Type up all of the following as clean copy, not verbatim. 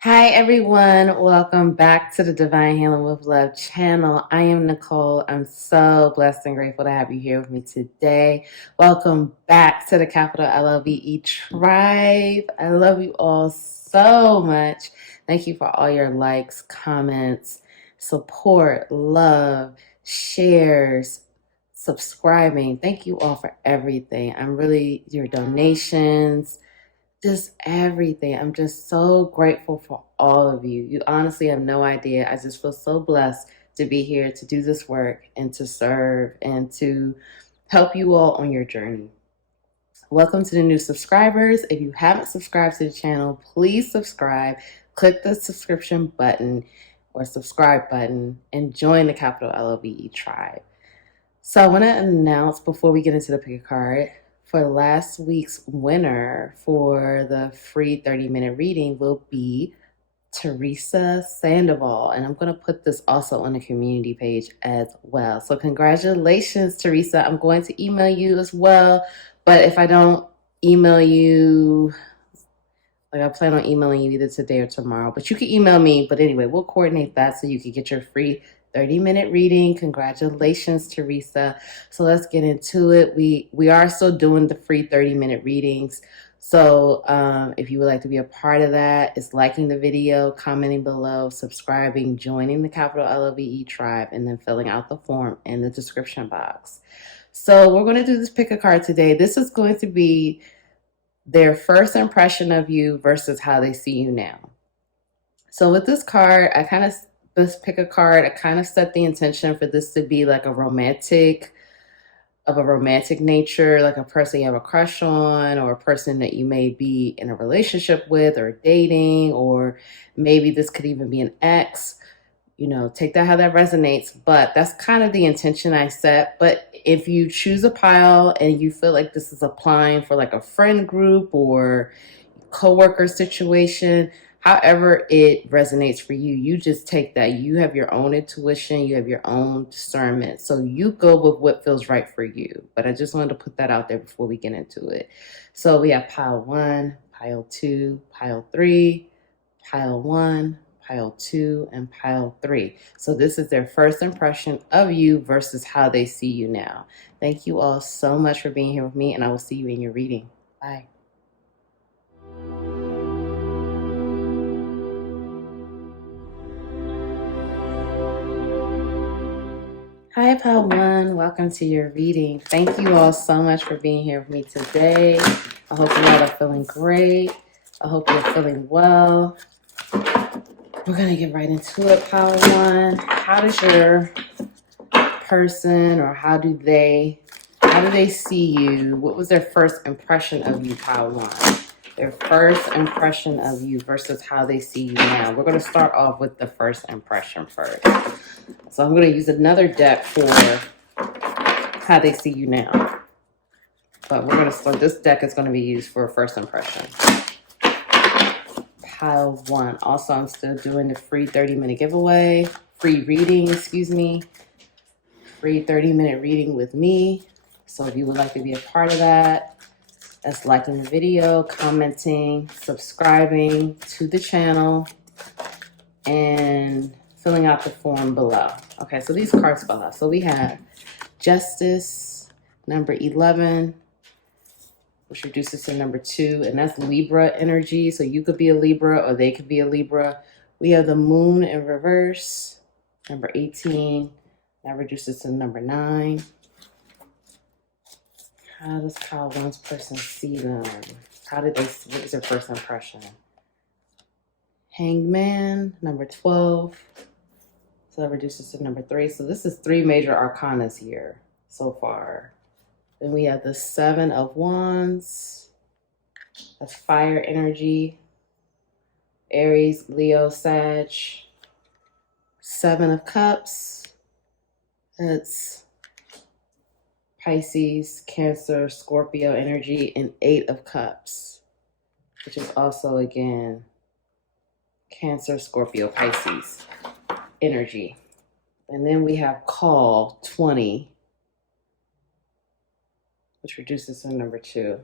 Hi, everyone. Welcome back to the Divine Healing with Love channel. I am Nicole. I'm so blessed and grateful to have you here with me today. Welcome back to the capital LLVE tribe. I love you all so much. Thank you for all your likes, comments, support, love, shares, subscribing. Thank you all for everything. Your donations, just everything. I'm just so grateful for all of you. You honestly have no idea. I just feel so blessed to be here to do this work and to serve and to help you all on your journey. Welcome to the new subscribers. If you haven't subscribed to the channel, please subscribe. Click the subscription button or subscribe button and join the capital LOVE tribe. So I want to announce before we get into the pick a card, for last week's winner for the free 30-minute reading will be Teresa Sandoval. And I'm going to put this also on the community page as well. So congratulations, Teresa. I'm going to email you as well. But if I don't email you, I plan on emailing you either today or tomorrow. But you can email me. But anyway, we'll coordinate that so you can get your free 30-minute reading. Congratulations, Teresa. So let's get into it. We are still doing the free 30-minute readings. So if you would like to be a part of that, it's liking the video, commenting below, subscribing, joining the capital LOVE tribe, and then filling out the form in the description box. So we're going to do this pick a card today. This is going to be their first impression of you versus how they see you now. So with this card, let's pick a card. I kind of set the intention for this to be like of a romantic nature, like a person you have a crush on, or a person that you may be in a relationship with or dating, or maybe this could even be an ex. Take that how that resonates, but that's kind of the intention I set. But if you choose a pile and you feel like this is applying for like a friend group or coworker situation, however it resonates for you, you just take that. You have your own intuition, you have your own discernment. So you go with what feels right for you. But I just wanted to put that out there before we get into it. So we have pile 1, pile 2, pile 3, pile 1, pile 2, and pile 3. So this is their first impression of you versus how they see you now. Thank you all so much for being here with me, and I will see you in your reading. Bye. Hi, pile 1. Welcome to your reading. Thank you all so much for being here with me today. I hope you all are feeling great. I hope you're feeling well. We're going to get right into it, pile 1. How does your person, or how do they see you? What was their first impression of you, pile 1? Their first impression of you versus how they see you now. We're going to start off with the first impression first. So I'm going to use another deck for how they see you now. But this deck is going to be used for first impression. Pile 1. Also, I'm still doing the free 30-minute giveaway. Free reading, excuse me. Free 30-minute reading with me. So if you would like to be a part of that, that's liking the video, commenting, subscribing to the channel, and filling out the form below. Okay, so these cards below. So we have Justice, number 11, which reduces to number 2, and that's Libra energy. So you could be a Libra or they could be a Libra. We have the Moon in reverse, number 18. That reduces to number 9. How does pile 1's person see them? What is their first impression? Hanged Man, number 12. So that reduces to number 3. So this is 3 major arcanas here so far. Then we have the 7 of Wands. That's fire energy. Aries, Leo, Sag. 7 of Cups. That's Pisces, Cancer, Scorpio energy. And 8 of Cups, which is also, again, Cancer, Scorpio, Pisces energy. And then we have Call, 20, which reduces to number 2.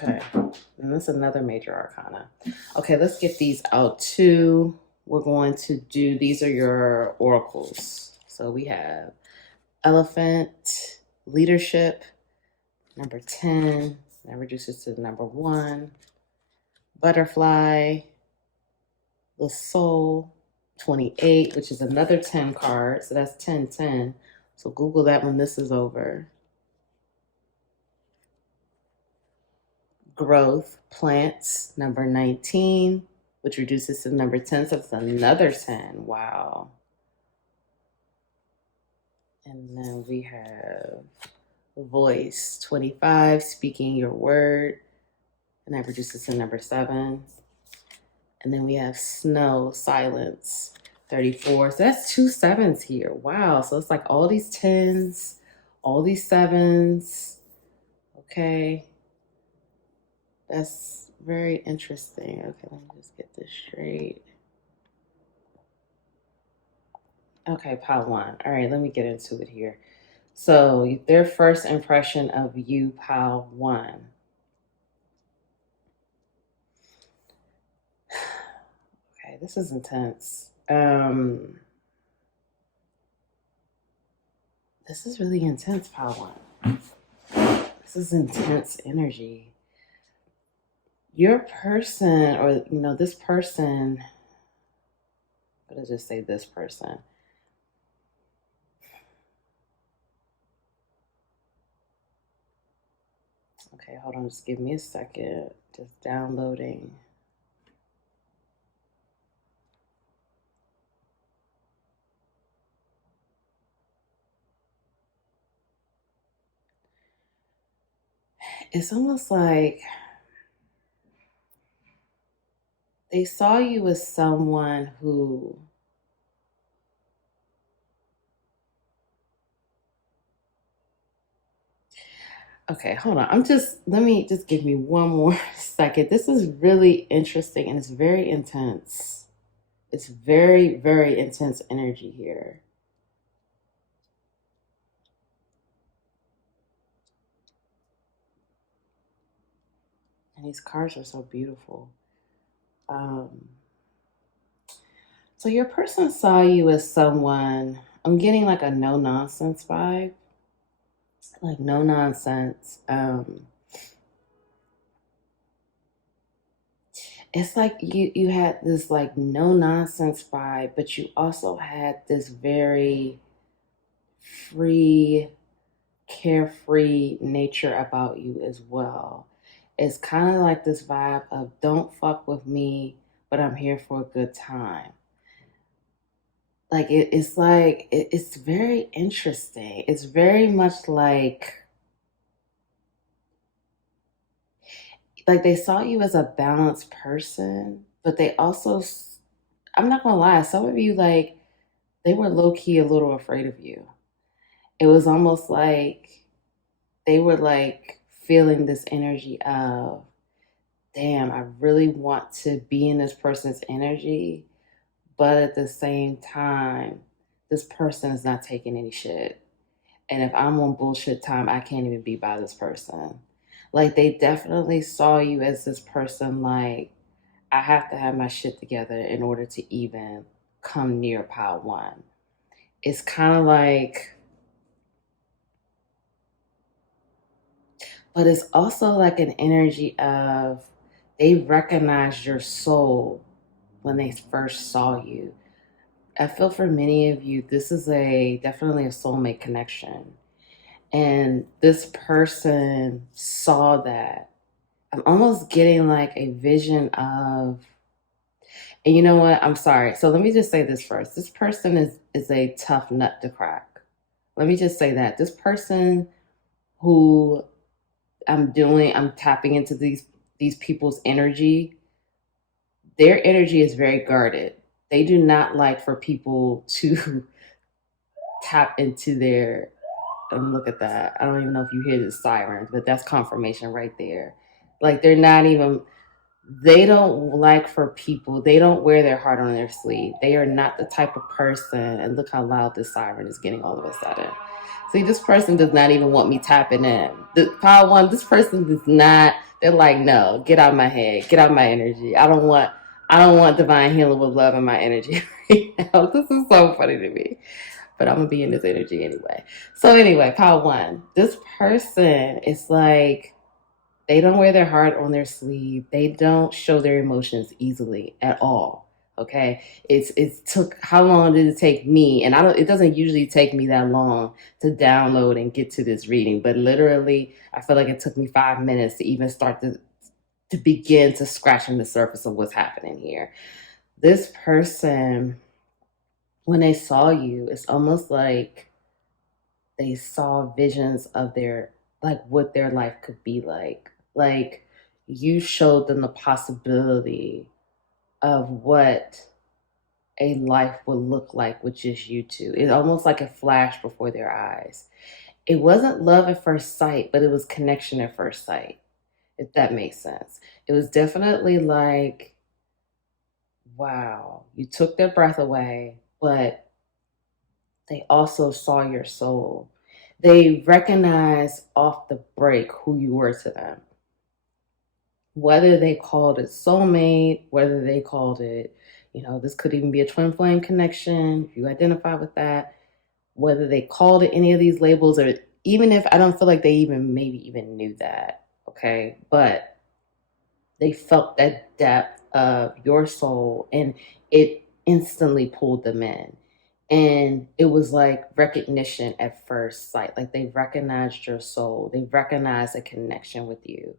Okay, and that's another major arcana. Okay, let's get these out too. We're going to do, these are your oracles. So we have Elephant, Leadership, number 10, that reduces to number 1. Butterfly, the Soul, 28, which is another 10 card. So that's 10, 10. So Google that when this is over. Growth, Plants, number 19, which reduces to number 10. So it's another 10. Wow. And then we have Voice, 25, Speaking Your Word, and that reduces to number 7. And then we have Snow, Silence, 34. So that's 2 7s here. Wow. So it's like all these 10s, all these 7s. Okay. That's very interesting. Okay, let me just get this straight. Okay, pile 1. All right, let me get into it here. So their first impression of you, pile 1. Okay, this is intense. This is really intense, pile 1. This is intense energy. Your person, or this person, I'm gonna just say this person. Okay, hold on, just give me a second. Just downloading. It's almost like they saw you as someone who okay, hold on. Let me just give me one more second. This is really interesting and it's very intense. It's very, very intense energy here. And these cards are so beautiful. So your person saw you as someone, I'm getting like a no nonsense vibe. Like no nonsense. It's like you had this like no nonsense vibe, but you also had this very free, carefree nature about you as well. It's kind of like this vibe of don't fuck with me, but I'm here for a good time. Like it's very interesting. It's very much like they saw you as a balanced person, but they also, I'm not gonna lie, some of you like they were low key a little afraid of you. It was almost like they were like feeling this energy of, damn, I really want to be in this person's energy, but at the same time, this person is not taking any shit. And if I'm on bullshit time, I can't even be by this person. Like they definitely saw you as this person, like, I have to have my shit together in order to even come near pile 1. It's kind of like, but it's also like an energy of they recognized your soul when they first saw you. I feel for many of you, this is definitely a soulmate connection. And this person saw that. I'm almost getting like a vision of, and you know what? I'm sorry. So let me just say this first. This person is a tough nut to crack. Let me just say that. This person who I'm tapping into these people's energy. Their energy is very guarded. They do not like for people to tap into their, and look at that. I don't even know if you hear the sirens, but that's confirmation right there. Like they're not even they don't like for people, they don't wear their heart on their sleeve. They are not the type of person, and look how loud this siren is getting all of a sudden. See, this person does not even want me tapping in. The power one, this person does not, they're like, no, get out of my head, get out of my energy. I don't want divine healing with love in my energy right now. This is so funny to me. But I'm gonna be in this energy anyway. So anyway, power one, this person is like, they don't wear their heart on their sleeve. They don't show their emotions easily at all. Okay. It's took, how long did it take me? And it doesn't usually take me that long to download and get to this reading, but literally I feel like it took me 5 minutes to even start to begin to scratching the surface of what's happening here. This person, when they saw you, it's almost like they saw visions of their, like what their life could be like. Like you showed them the possibility of what a life would look like with just you two. It almost like a flash before their eyes. It wasn't love at first sight, but it was connection at first sight, if that makes sense. It was definitely like, wow, you took their breath away, but they also saw your soul. They recognized off the break who you were to them. Whether they called it soulmate, whether they called it, this could even be a twin flame connection, if you identify with that, whether they called it any of these labels, or even if I don't feel like they maybe even knew that, okay? But they felt that depth of your soul and it instantly pulled them in. And it was like recognition at first sight. Like they recognized your soul. They recognized a connection with you.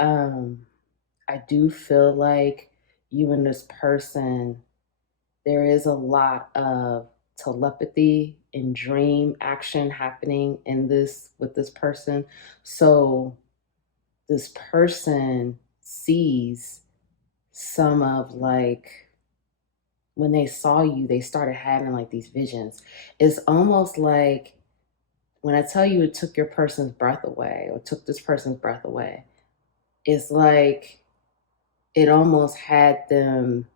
I do feel like you and this person, there is a lot of telepathy and dream action happening in this with this person. So this person sees some of like, when they saw you, they started having like these visions. It's almost like when I tell you it took your person's breath away or took this person's breath away, it's like it almost had them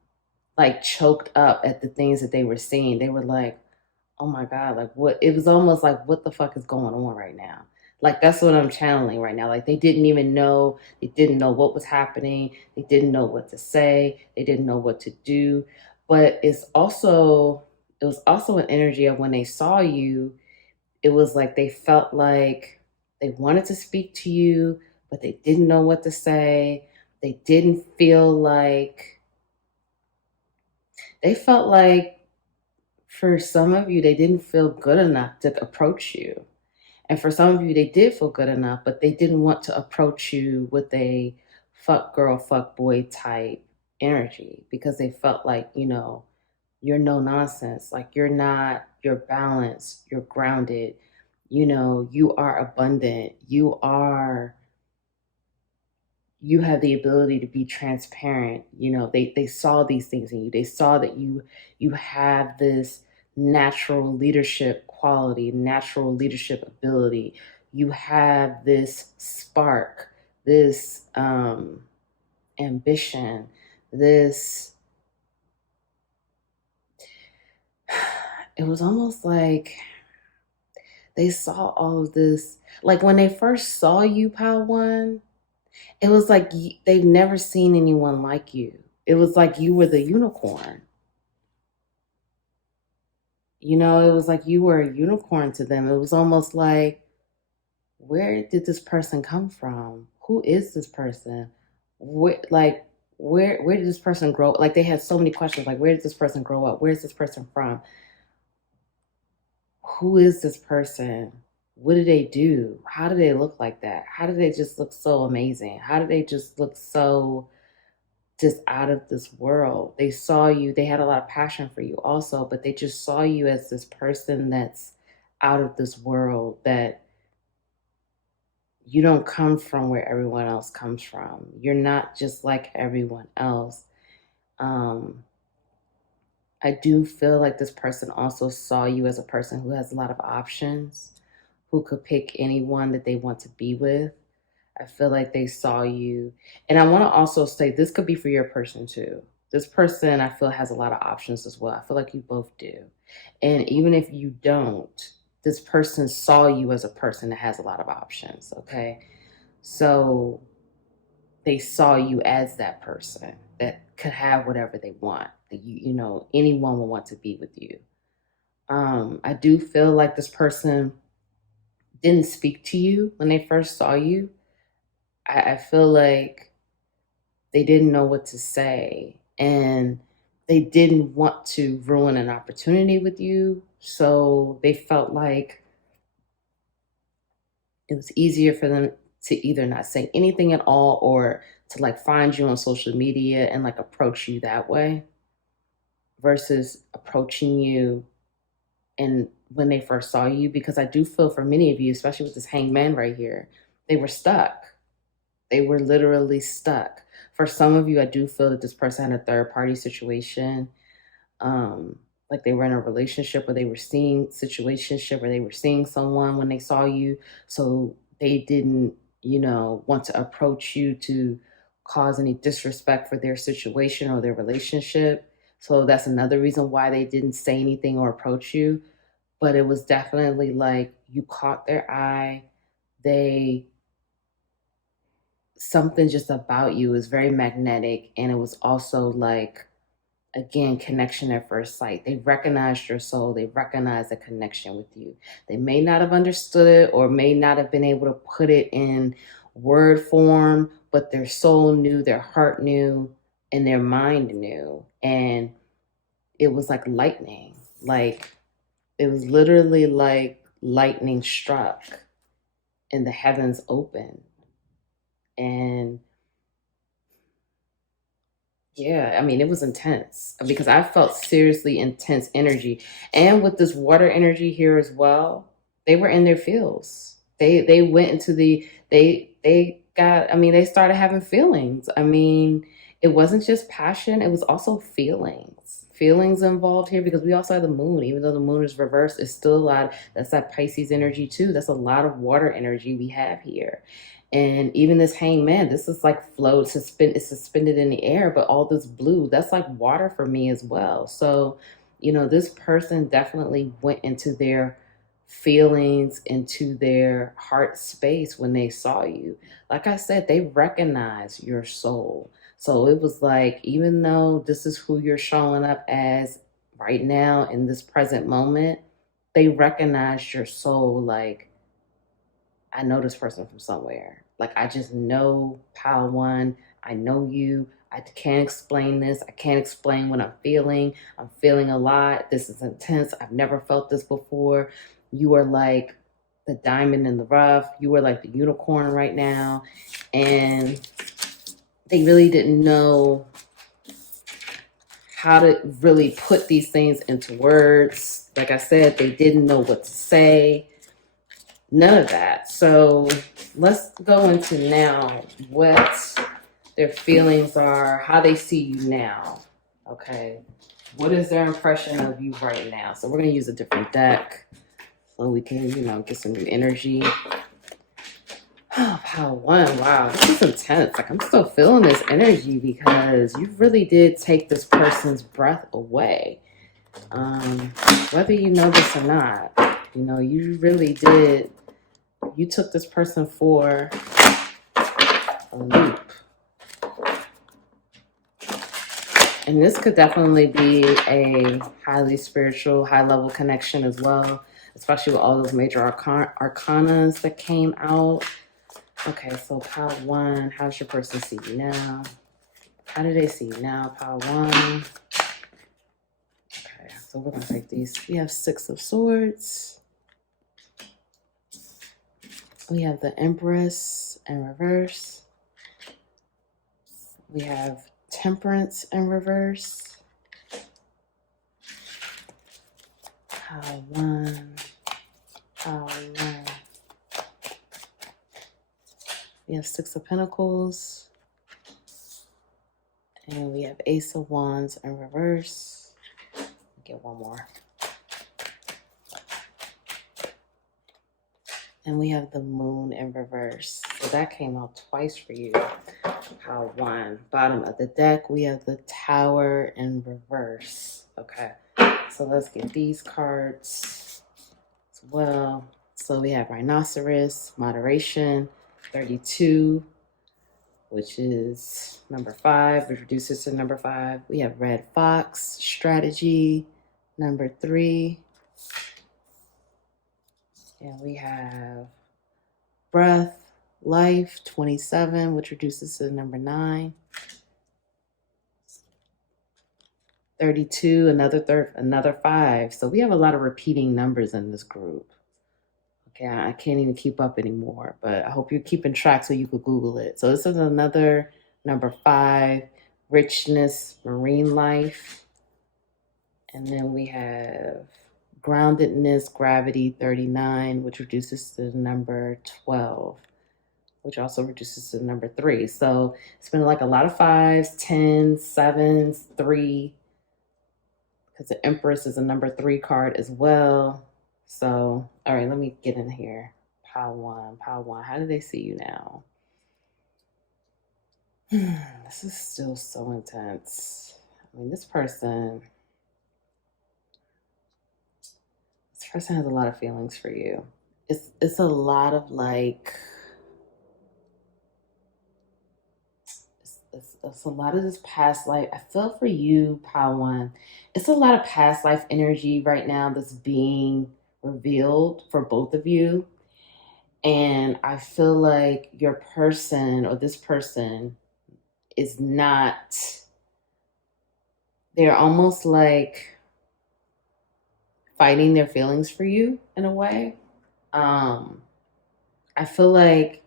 like choked up at the things that they were seeing. They were like, oh my God, like what? It was almost like, what the fuck is going on right now? Like that's what I'm channeling right now. Like they didn't even know, they didn't know what was happening. They didn't know what to say. They didn't know what to do. But it was also an energy of when they saw you, it was like they felt like they wanted to speak to you, but they didn't know what to say. They didn't feel like, they felt like for some of you, they didn't feel good enough to approach you. And for some of you, they did feel good enough, but they didn't want to approach you with a fuck girl, fuck boy type energy because they felt like, you're no nonsense. Like you're balanced, you're grounded, you are abundant, you have the ability to be transparent. They saw these things in you. They saw that you have this natural leadership quality, natural leadership ability. You have this spark, this ambition, this, it was almost like they saw all of this. Like when they first saw you, Power One, it was like they've never seen anyone like you. It was like you were the unicorn. It was like you were a unicorn to them. It was almost like, where did this person come from? Who is this person? Where did this person grow? Like they had so many questions. Like, where did this person grow up? Where is this person from? Who is this person? What do they do? How do they look like that? How do they just look so amazing? How do they just look so just out of this world? They saw you, they had a lot of passion for you also, but they just saw you as this person that's out of this world, that you don't come from where everyone else comes from. You're not just like everyone else. Um, I do feel like this person also saw you as a person who has a lot of options, who could pick anyone that they want to be with. I feel like they saw you. And I want to also say this could be for your person too. This person I feel has a lot of options as well. I feel like you both do. And even if you don't, this person saw you as a person that has a lot of options, okay? So they saw you as that person that could have whatever they want. That anyone will want to be with you. I do feel like this person didn't speak to you when they first saw you. I feel like they didn't know what to say, and they didn't want to ruin an opportunity with you. So they felt like it was easier for them to either not say anything at all or to like find you on social media and like approach you that way versus approaching you and when they first saw you. Because I do feel for many of you, especially with this hangman right here, they were stuck. They were literally stuck. For some of you, I do feel that this person had a third party situation. Like they were in a relationship or they were seeing situationship or they were seeing someone when they saw you. So they didn't, want to approach you to cause any disrespect for their situation or their relationship. So that's another reason why they didn't say anything or approach you. But it was definitely like you caught their eye. Something just about you is very magnetic. And it was also like, again, connection at first sight. They recognized your soul. They recognized a connection with you. They may not have understood it or may not have been able to put it in word form, but their soul knew, their heart knew, and their mind knew. And it was like lightning. Like it was literally like lightning struck and the heavens opened. And yeah, I mean, it was intense because I felt seriously intense energy. And with this water energy here as well, they were in their fields. They went into they got, I mean, they started having feelings. I mean, it wasn't just passion, it was also feelings. Feelings involved here because we also have the moon. Even though the moon is reversed, it's still a lot. That's that Pisces energy too. That's a lot of water energy we have here. And even this hangman, this is like float, it's suspended in the air, but all this blue, that's like water for me as well. So, this person definitely went into their feelings, into their heart space when they saw you. Like I said, they recognize your soul. So it was like, even though this is who you're showing up as right now in this present moment, they recognize your soul like, I know this person from somewhere. Like I just know Pile One. I know you. I can't explain this. I can't explain what I'm feeling. I'm feeling a lot. This is intense. I've never felt this before. You are like the diamond in the rough. You are like the unicorn right now. And they really didn't know how to really put these things into words. Like I said, they didn't know what to say. None of that. So let's go into now what their feelings are, how they see you now. Okay. What is their impression of you right now? So we're going to use a different deck so we can, get some new energy. Oh, Pile One. Wow. This is intense. Like I'm still feeling this energy because you really did take this person's breath away. Whether you know this or not, you really did. You took this person for a loop. And this could definitely be a highly spiritual, high-level connection as well, especially with all those major arcanas that came out. Okay, so Pile One, how's your person see you now? How do they see you now, Pile One? Okay, so we're going to take these. We have Six of Swords. We have the Empress in reverse. We have Temperance in reverse. Pile One. Pile One. We have Six of Pentacles. And we have Ace of Wands in reverse. Get one more. And we have the Moon in reverse. So that came out twice for you. Pile 1. Bottom of the deck, we have the Tower in reverse. Okay. So let's get these cards as well. So we have Rhinoceros, Moderation, 32, which is number 5, which reduces to number 5. We have Red Fox, Strategy, number 3. And we have Breath, Life, 27, which reduces to number 9. 32, another 5. So we have a lot of repeating numbers in this group. Okay, I can't even keep up anymore, but I hope you're keeping track so you could Google it. So this is another number 5, Richness, Marine Life. And then we have Groundedness, Gravity, 39, which reduces to number 12, which also reduces to number 3. So it's been like a lot of 5s, 10s, 7s, 3, because the Empress is a number 3 card as well. So, all right, let me get in here. Pile 1. How do they see you now? This is still so intense. I mean, this person has a lot of feelings for you. It's a lot of like, it's a lot of this past life. I feel for you, Pile 1. It's a lot of past life energy right now that's being revealed for both of you. And I feel like your person or this person is not, they're almost like fighting their feelings for you in a way. I feel like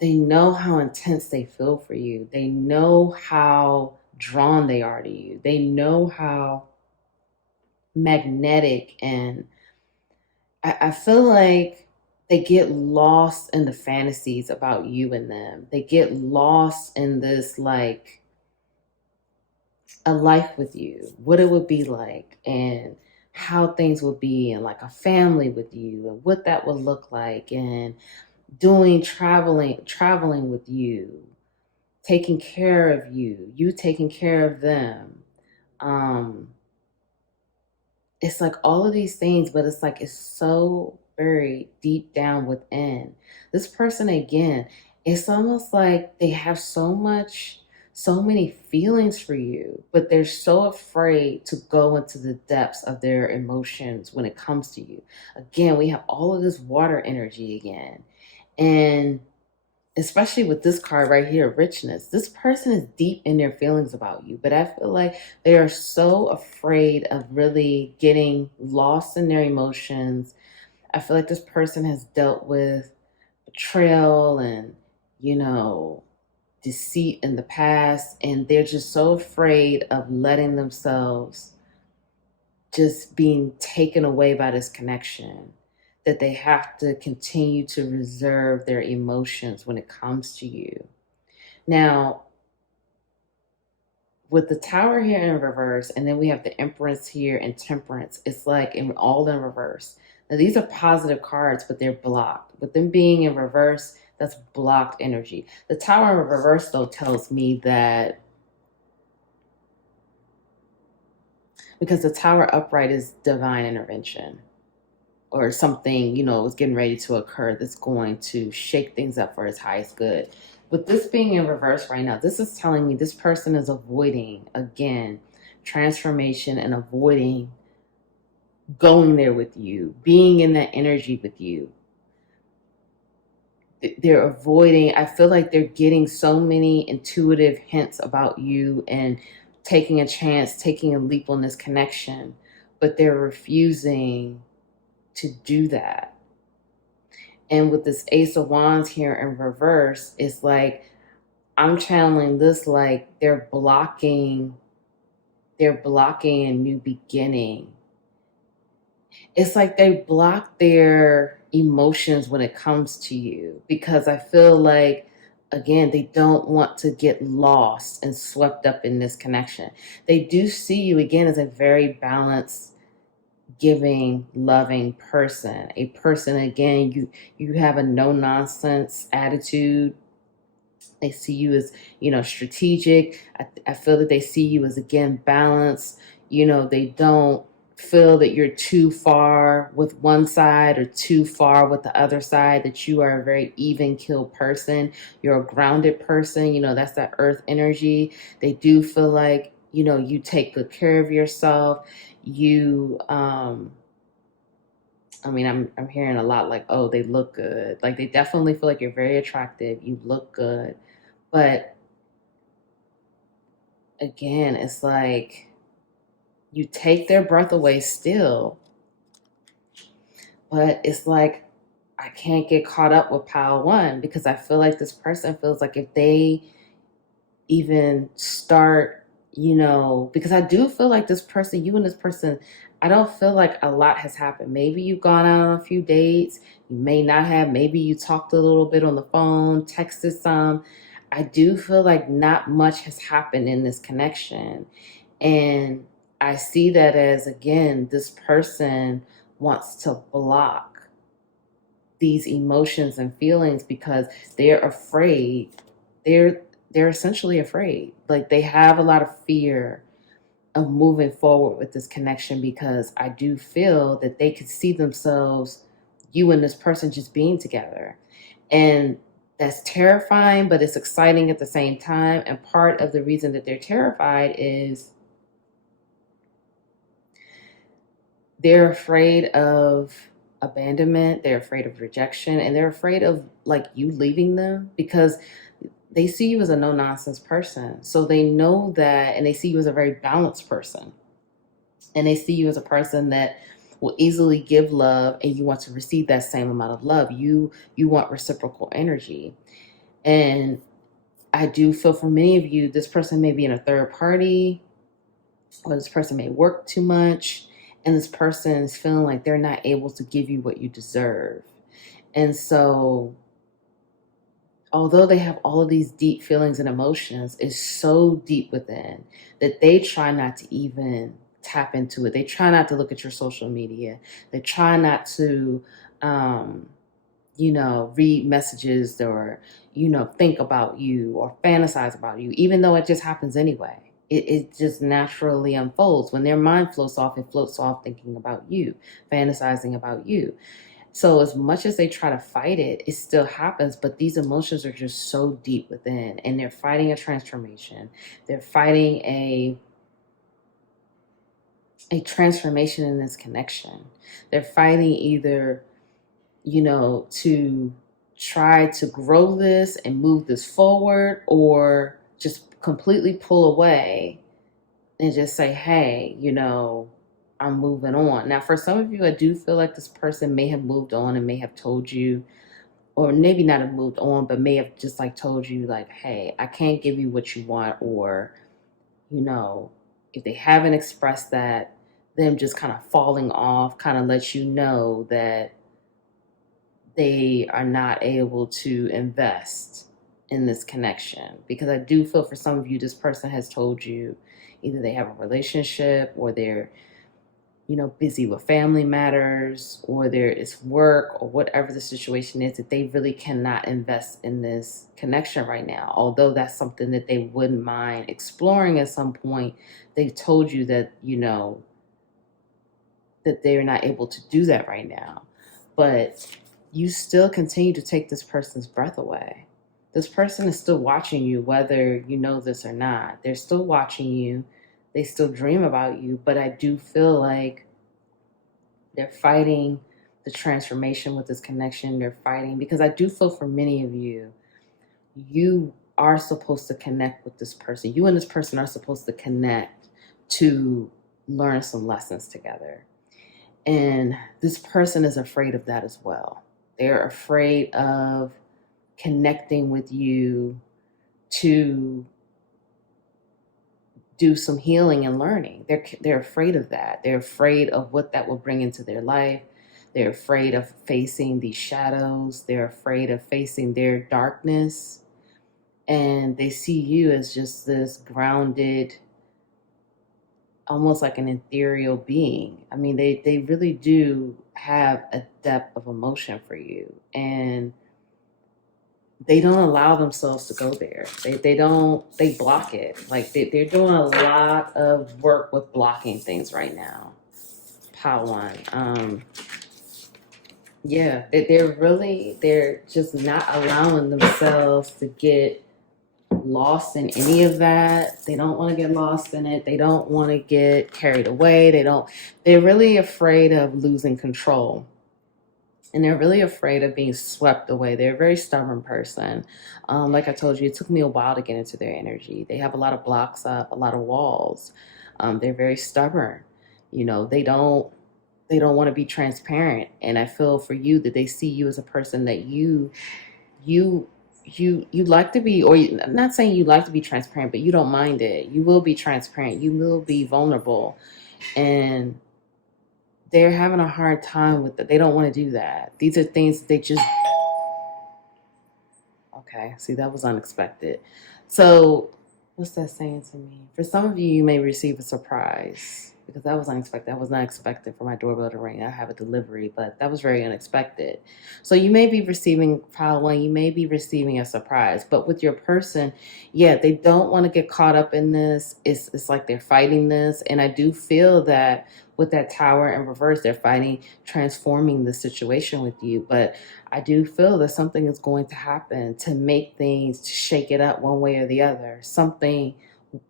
they know how intense they feel for you. They know how drawn they are to you. They know how magnetic, and I feel like they get lost in the fantasies about you and them. They get lost in this, like, a life with you, what it would be like, and how things would be, and like a family with you, and what that would look like, and doing traveling with you, taking care of you, you taking care of them. It's like all of these things, but it's like it's so very deep down within. This person, again, it's almost like they have so many feelings for you, but they're so afraid to go into the depths of their emotions when it comes to you. Again, we have all of this water energy again. And especially with this card right here, richness, this person is deep in their feelings about you, but I feel like they are so afraid of really getting lost in their emotions. I feel like this person has dealt with betrayal and, deceit in the past, and they're just so afraid of letting themselves just being taken away by this connection, that they have to continue to reserve their emotions when it comes to you. Now, with the Tower here in reverse, and then we have the Empress here in Temperance, it's like all in reverse. Now, these are positive cards, but they're blocked. With them being in reverse, that's blocked energy. The Tower in reverse, though, tells me that, because the Tower upright is divine intervention, or something, is getting ready to occur that's going to shake things up for his highest good. With this being in reverse right now, this is telling me this person is avoiding, again, transformation, and avoiding going there with you, being in that energy with you. They're avoiding, I feel like they're getting so many intuitive hints about you and taking a chance, taking a leap on this connection, but they're refusing to do that. And with this Ace of Wands here in reverse, it's like I'm channeling this like they're blocking a new beginning. It's like they block their emotions when it comes to you, because I feel like, again, they don't want to get lost and swept up in this connection. They do see you, again, as a very balanced giving, loving person. A person, again, you have a no nonsense attitude. They see you as, strategic. I feel that they see you as, again, balanced. They don't feel that you're too far with one side or too far with the other side, that you are a very even keeled person. You're a grounded person. That's that earth energy. They do feel like, you take good care of yourself. I'm hearing a lot like, oh, they look good. Like, they definitely feel like you're very attractive. You look good. But again, it's like you take their breath away still, but it's like I can't get caught up with pile one, because I feel like this person feels like if they even start, because I do feel like this person, you and this person, I don't feel like a lot has happened. Maybe you've gone out on a few dates, you may not have, maybe you talked a little bit on the phone, texted some. I do feel like not much has happened in this connection. And I see that as, again, this person wants to block these emotions and feelings because they're afraid. They're essentially afraid. Like, they have a lot of fear of moving forward with this connection, because I do feel that they could see themselves, you and this person, just being together. And that's terrifying, but it's exciting at the same time. And part of the reason that they're terrified is they're afraid of abandonment, they're afraid of rejection, and they're afraid of, like, you leaving them, because they see you as a no nonsense person. So they know that, and they see you as a very balanced person. And they see you as a person that will easily give love, and you want to receive that same amount of love. You want reciprocal energy. And I do feel for many of you, this person may be in a third party, or this person may work too much, and this person is feeling like they're not able to give you what you deserve. And so, although they have all of these deep feelings and emotions, it's so deep within that they try not to even tap into it. They try not to look at your social media. They try not to, read messages, or, think about you or fantasize about you, even though it just happens anyway. It just naturally unfolds. When their mind floats off, it floats off thinking about you, fantasizing about you. So as much as they try to fight it, it still happens. But these emotions are just so deep within, and they're fighting a transformation. They're fighting a transformation in this connection. They're fighting either, to try to grow this and move this forward, or just completely pull away and just say, hey, I'm moving on. Now, for some of you, I do feel like this person may have moved on and may have told you, or maybe not have moved on, but may have just like told you, like, hey, I can't give you what you want. Or, if they haven't expressed that, them just kind of falling off kind of lets you know that they are not able to invest in this connection. Because I do feel for some of you, this person has told you either they have a relationship, or they're, busy with family matters, or there is work, or whatever the situation is, that they really cannot invest in this connection right now. Although that's something that they wouldn't mind exploring at some point, they've told you that, that they're not able to do that right now. But you still continue to take this person's breath away. This person is still watching you, whether you know this or not. They're still watching you. They still dream about you. But I do feel like they're fighting the transformation with this connection. They're fighting, because I do feel for many of you, you are supposed to connect with this person. You and this person are supposed to connect to learn some lessons together. And this person is afraid of that as well. They're afraid of connecting with you to do some healing and learning. They're afraid of that. They're afraid of what that will bring into their life. They're afraid of facing these shadows. They're afraid of facing their darkness. And they see you as just this grounded, almost like an ethereal being. I mean, they really do have a depth of emotion for you, and they don't allow themselves to go there. They block it. Like they're doing a lot of work with blocking things right now. Pile one. Yeah, they're just not allowing themselves to get lost in any of that. They don't want to get lost in it. They don't want to get carried away. They're really afraid of losing control. And they're really afraid of being swept away. They're a very stubborn person. Like I told you, it took me a while to get into their energy. They have a lot of blocks up, a lot of walls. They're very stubborn. You know, they don't want to be transparent. And I feel for you that they see you as a person that you like to be, or I'm not saying you like to be transparent, but you don't mind it. You will be transparent. You will be vulnerable. And they're having a hard time with it. They don't want to do that. These are things they just, okay, see, that was unexpected. So what's that saying to me? For some of you, you may receive a surprise, because that was unexpected. That was not expected for my doorbell to ring. I have a delivery, but that was very unexpected. So you may be receiving, pile one, you may be receiving a surprise. But with your person, yeah, they don't want to get caught up in this. It's like they're fighting this. And I do feel that with that tower in reverse, they're fighting, transforming the situation with you. But I do feel that something is going to happen to make things, to shake it up one way or the other. Something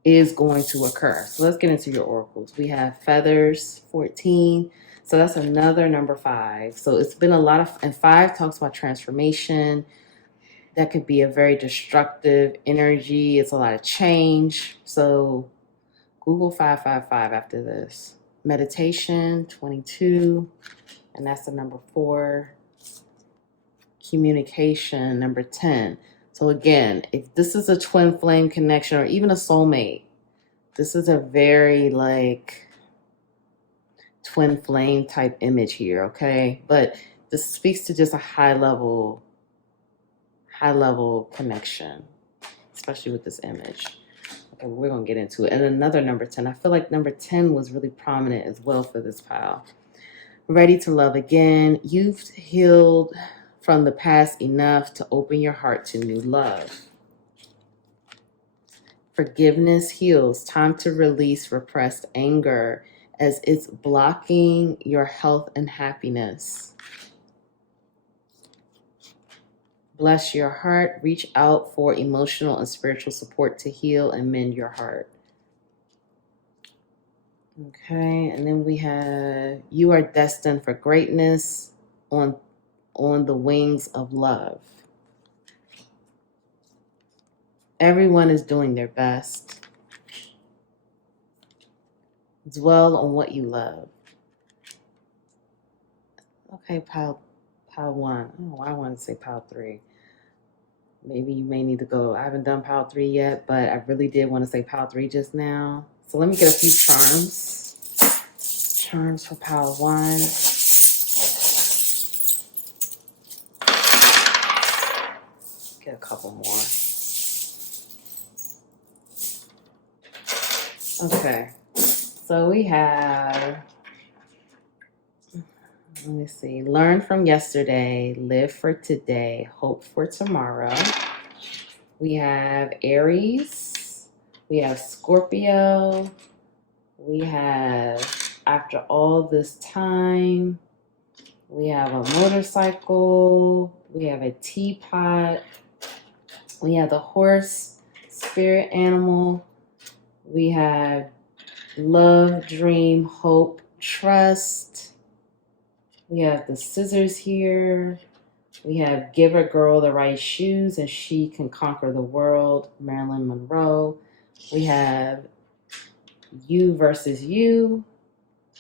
is going to occur. So let's get into your oracles. We have feathers, 14. So that's another number 5. So it's been a lot of, and 5 talks about transformation. That could be a very destructive energy. It's a lot of change. So Google 555 after this. Meditation, 22. And that's the number 4. Communication, number 10. So again, if this is a twin flame connection or even a soulmate, this is a very like twin flame type image here, okay? But this speaks to just a high level connection, especially with this image. Okay, we're gonna get into it. And another number 10. I feel like number 10 was really prominent as well for this pile. Ready to love again. You've healed from the past enough to open your heart to new love. Forgiveness heals. Time to release repressed anger as it's blocking your health and happiness. Bless your heart. Reach out for emotional and spiritual support to heal and mend your heart. Okay, and then we have, you are destined for greatness on the wings of love. Everyone is doing their best. Dwell on what you love. Okay, pile 1. I don't know why I wanted to say pile 3. Maybe you may need to go. I haven't done pile 3 yet, but I really did want to say pile 3 just now. So let me get a few charms. Charms for pile 1. Get a couple more. Okay. So we have, let me see, learn from yesterday, live for today, hope for tomorrow. We have Aries. We have Scorpio. We have after all this time. We have a motorcycle. We have a teapot. We have the horse, spirit animal. We have love, dream, hope, trust. We have the scissors here. We have give a girl the right shoes and she can conquer the world, Marilyn Monroe. We have you versus you.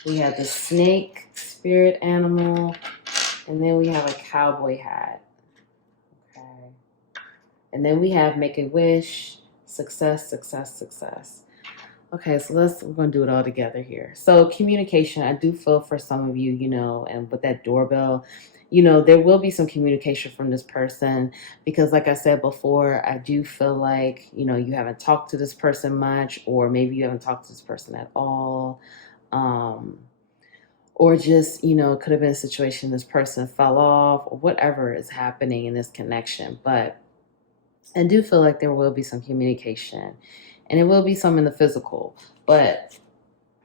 We have the snake, spirit animal. And then we have a cowboy hat. Okay. And then we have make a wish, success, success, success. Okay, so we're gonna do it all together here. So communication, I do feel for some of you, and with that doorbell, there will be some communication from this person because like I said before, I do feel like, you haven't talked to this person much, or maybe you haven't talked to this person at all. Um, or just, it could have been a situation this person fell off or whatever is happening in this connection. But I do feel like there will be some communication and it will be some in the physical, but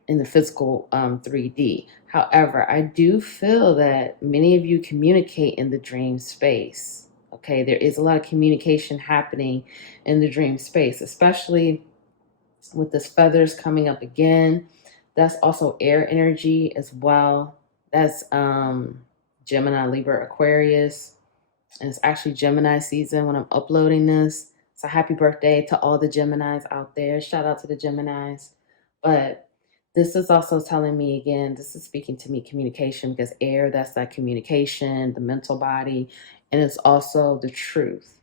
in the physical 3D. However, I do feel that many of you communicate in the dream space. Okay, there is a lot of communication happening in the dream space, especially with this feathers coming up again. That's also air energy as well. That's Gemini, Libra, Aquarius. And it's actually Gemini season when I'm uploading this. So happy birthday to all the Geminis out there. Shout out to the Geminis. But this is also telling me again, this is speaking to me communication because air, that's that communication, the mental body, and it's also the truth.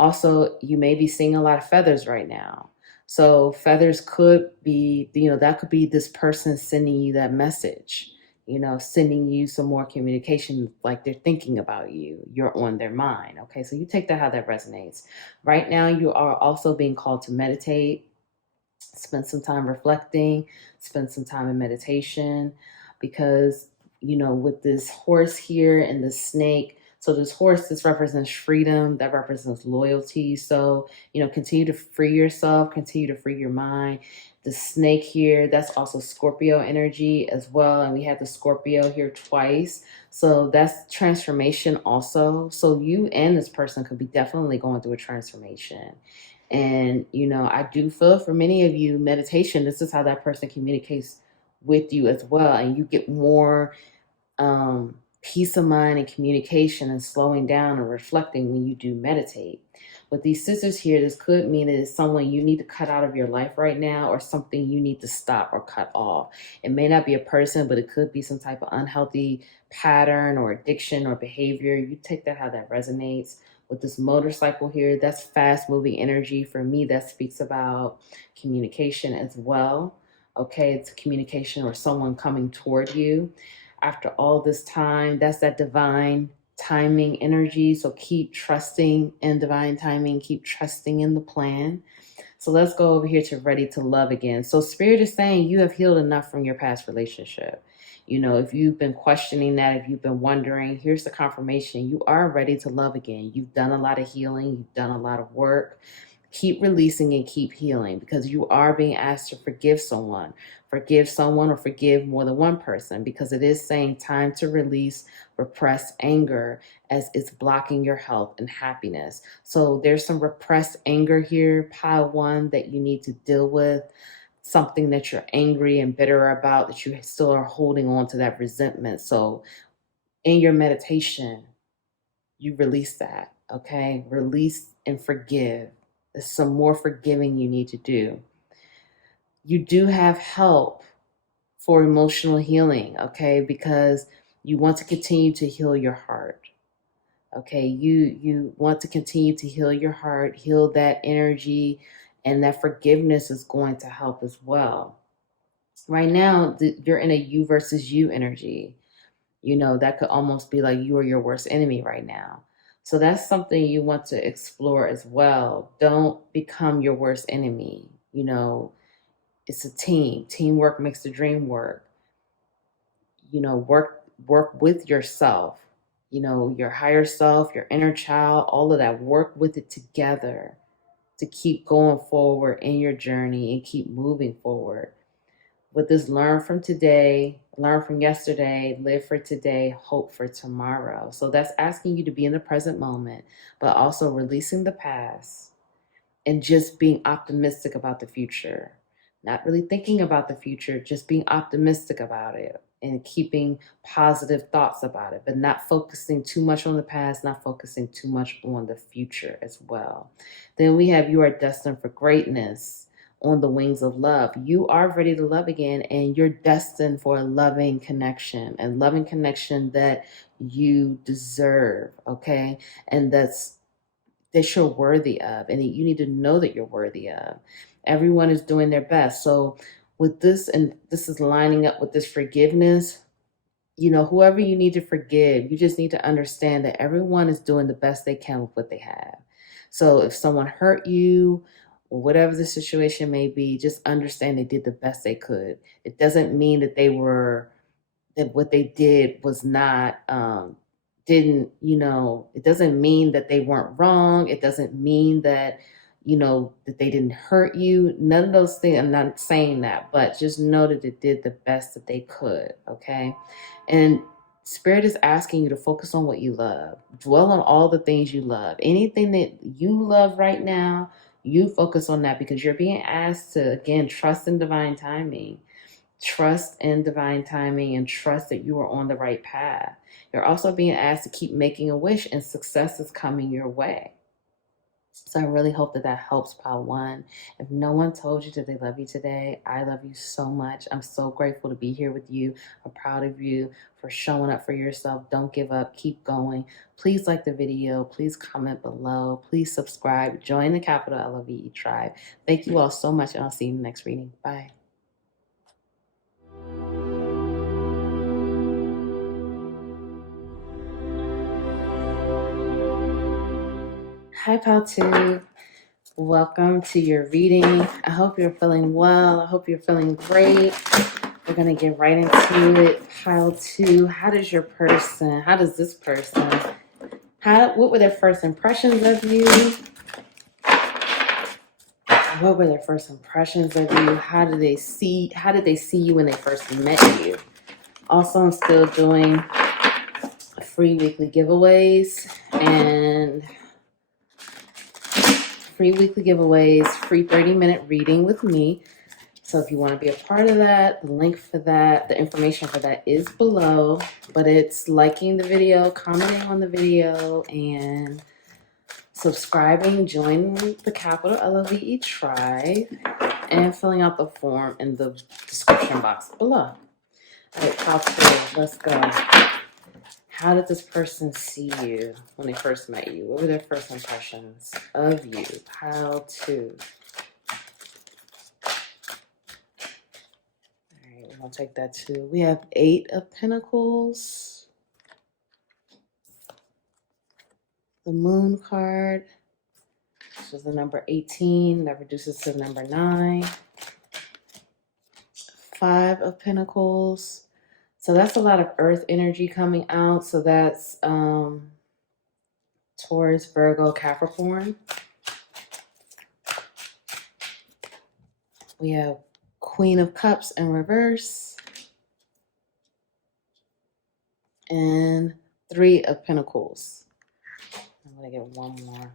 Also, you may be seeing a lot of feathers right now. So feathers could be, that could be this person sending you that message, sending you some more communication, like they're thinking about you, you're on their mind. Okay, so you take that how that resonates. Right now, you are also being called to meditate, spend some time reflecting, spend some time in meditation, because, with this horse here and this snake, so this horse, this represents freedom, that represents loyalty. So, continue to free yourself, continue to free your mind. The snake here, that's also Scorpio energy as well. And we have the Scorpio here twice. So that's transformation also. So you and this person could be definitely going through a transformation. And, I do feel for many of you, meditation, this is how that person communicates with you as well. And you get more peace of mind and communication and slowing down and reflecting when you do meditate. With these scissors here, this could mean it is someone you need to cut out of your life right now or something you need to stop or cut off. It may not be a person, but it could be some type of unhealthy pattern or addiction or behavior. You take that how that resonates. With this motorcycle here, that's fast moving energy. For me, that speaks about communication as well. Okay, it's communication or someone coming toward you after all this time. That's that divine timing energy. So keep trusting in divine timing, keep trusting in the plan. So let's go over here to ready to love again. So Spirit is saying you have healed enough from your past relationship. If you've been questioning that, if you've been wondering, here's the confirmation. You are ready to love again. You've done a lot of healing. You've done a lot of work. Keep releasing and keep healing because you are being asked to forgive someone. Forgive someone or forgive more than one person because it is saying time to release repressed anger as it's blocking your health and happiness. So there's some repressed anger here, pile one, that you need to deal with. Something that you're angry and bitter about, that you still are holding on to that resentment. So in your meditation, you release that, okay? Release and forgive. There's some more forgiving you need to do. You do have help for emotional healing, okay? Because you want to continue to heal your heart. Okay, you want to continue to heal your heart, heal that energy, and that forgiveness is going to help as well. Right now, you're in a you versus you energy. That could almost be like you are your worst enemy right now. So that's something you want to explore as well. Don't become your worst enemy. It's a team. Teamwork makes the dream work. Work with yourself. Your higher self, your inner child, all of that. Work with it together to keep going forward in your journey and keep moving forward. With this, learn from today, learn from yesterday, live for today, hope for tomorrow. So that's asking you to be in the present moment, but also releasing the past and just being optimistic about the future. Not really thinking about the future, just being optimistic about it and keeping positive thoughts about it, but not focusing too much on the past, not focusing too much on the future as well. Then we have you are destined for greatness on the wings of love. You are ready to love again, and you're destined for a loving connection, and loving connection that you deserve, okay? And that you're worthy of, and you need to know that you're worthy of. Everyone is doing their best. So with this, and this is lining up with this forgiveness, whoever you need to forgive, you just need to understand that everyone is doing the best they can with what they have. So if someone hurt you, or whatever the situation may be, just understand they did the best they could. It doesn't mean that what they did was not, it doesn't mean that they weren't wrong. It doesn't mean that, that they didn't hurt you. None of those things, I'm not saying that, but just know that they did the best that they could, okay? And Spirit is asking you to focus on what you love. Dwell on all the things you love. Anything that you love right now, you focus on that, because you're being asked to, again, trust in divine timing. Trust in divine timing and trust that you are on the right path. You're also being asked to keep making a wish, and success is coming your way. So I really hope that helps, pile one. If no one told you that they love you today, I love you so much. I'm so grateful to be here with you. I'm proud of you for showing up for yourself. Don't give up. Keep going. Please like the video. Please comment below. Please subscribe. Join the Capital LOVE tribe. Thank you all so much, and I'll see you in the next reading. Bye. Hi, Pile 2. Welcome to your reading. I hope you're feeling well. I hope you're feeling great. We're going to get right into it. Pile 2, how does this person, what were their first impressions of you? What were their first impressions of you? How did they see you when they first met you? Also, I'm still doing free weekly giveaways, free 30-minute reading with me. So if you want to be a part of that, the link for that, the information for that is below. But it's liking the video, commenting on the video, and subscribing, joining the Capital LOVE tribe, and filling out the form in the description box below. All right, pile 2, let's go. How did this person see you when they first met you? What were their first impressions of you? Pile 2. All right, we're going to take that 2. We have 8 of Pentacles. The Moon card. This is the number 18. That reduces to number 9. 5 of Pentacles. So that's a lot of earth energy coming out. So that's Taurus, Virgo, Capricorn. We have Queen of Cups in reverse. And 3 of Pentacles. I'm going to get one more.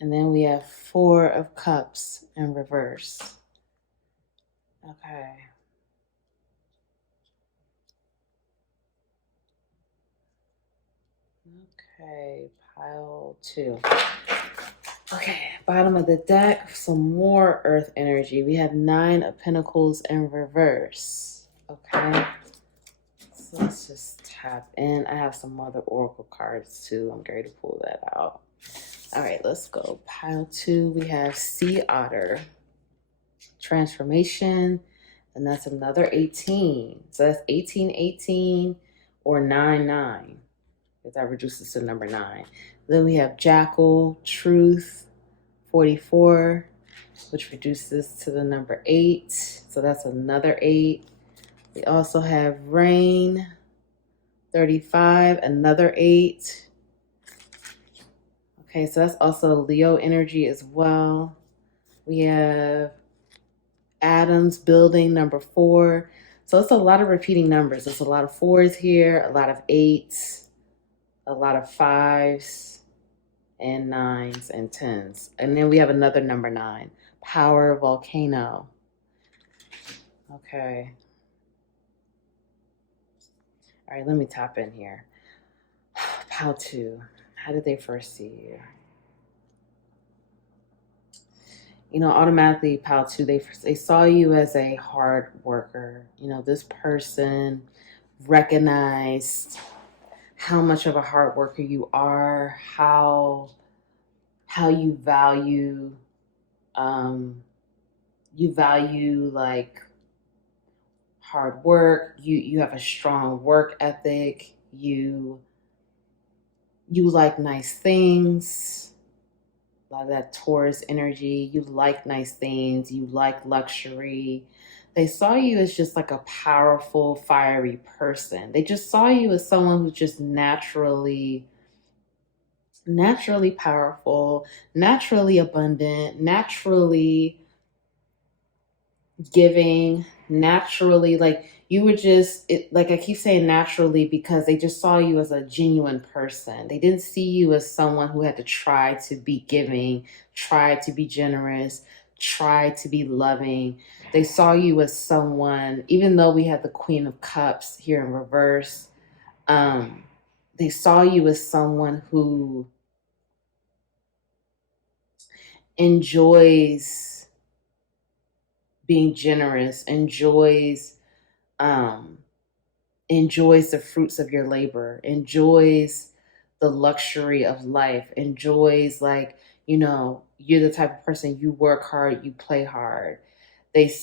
And then we have 4 of Cups in reverse. Okay. Okay, pile 2. Okay, bottom of the deck, some more earth energy. We have 9 of Pentacles in reverse. Okay. So let's just tap in. I have some other oracle cards too. I'm going to pull that out. All right, let's go. Pile 2, we have Sea Otter. Transformation, and that's another 18. So that's 1818 or 99. If that reduces to number 9. Then we have Jackal, Truth, 44, which reduces to the number 8. So that's another 8. We also have Rain, 35, another 8. Okay, so that's also Leo energy as well. We have Adams, Building, number 4. So it's a lot of repeating numbers. There's a lot of 4s here, a lot of 8s, a lot of 5s, and 9s and 10s. And then we have another number 9, Power, Volcano. Okay. All right, let me tap in here. Pile 2, how did they first see you? Automatically, pile 2, they saw you as a hard worker. This person recognized how much of a hard worker you are, how how you value like hard work. You have a strong work ethic. You like nice things. A lot of that Taurus energy. You like nice things. You like luxury. They saw you as just like a powerful, fiery person. They just saw you as someone who's just naturally powerful, naturally abundant, naturally giving, naturally, like you were just like I keep saying naturally because they just saw you as a genuine person. They didn't see you as someone who had to try to be giving, try to be generous, try to be loving. They saw you as someone, even though we had the Queen of Cups here in reverse, um they saw you as someone who enjoys being generous, um enjoys the fruits of your labor, enjoys the luxury of life, enjoys, like, you're the type of person, you work hard, you play hard. They did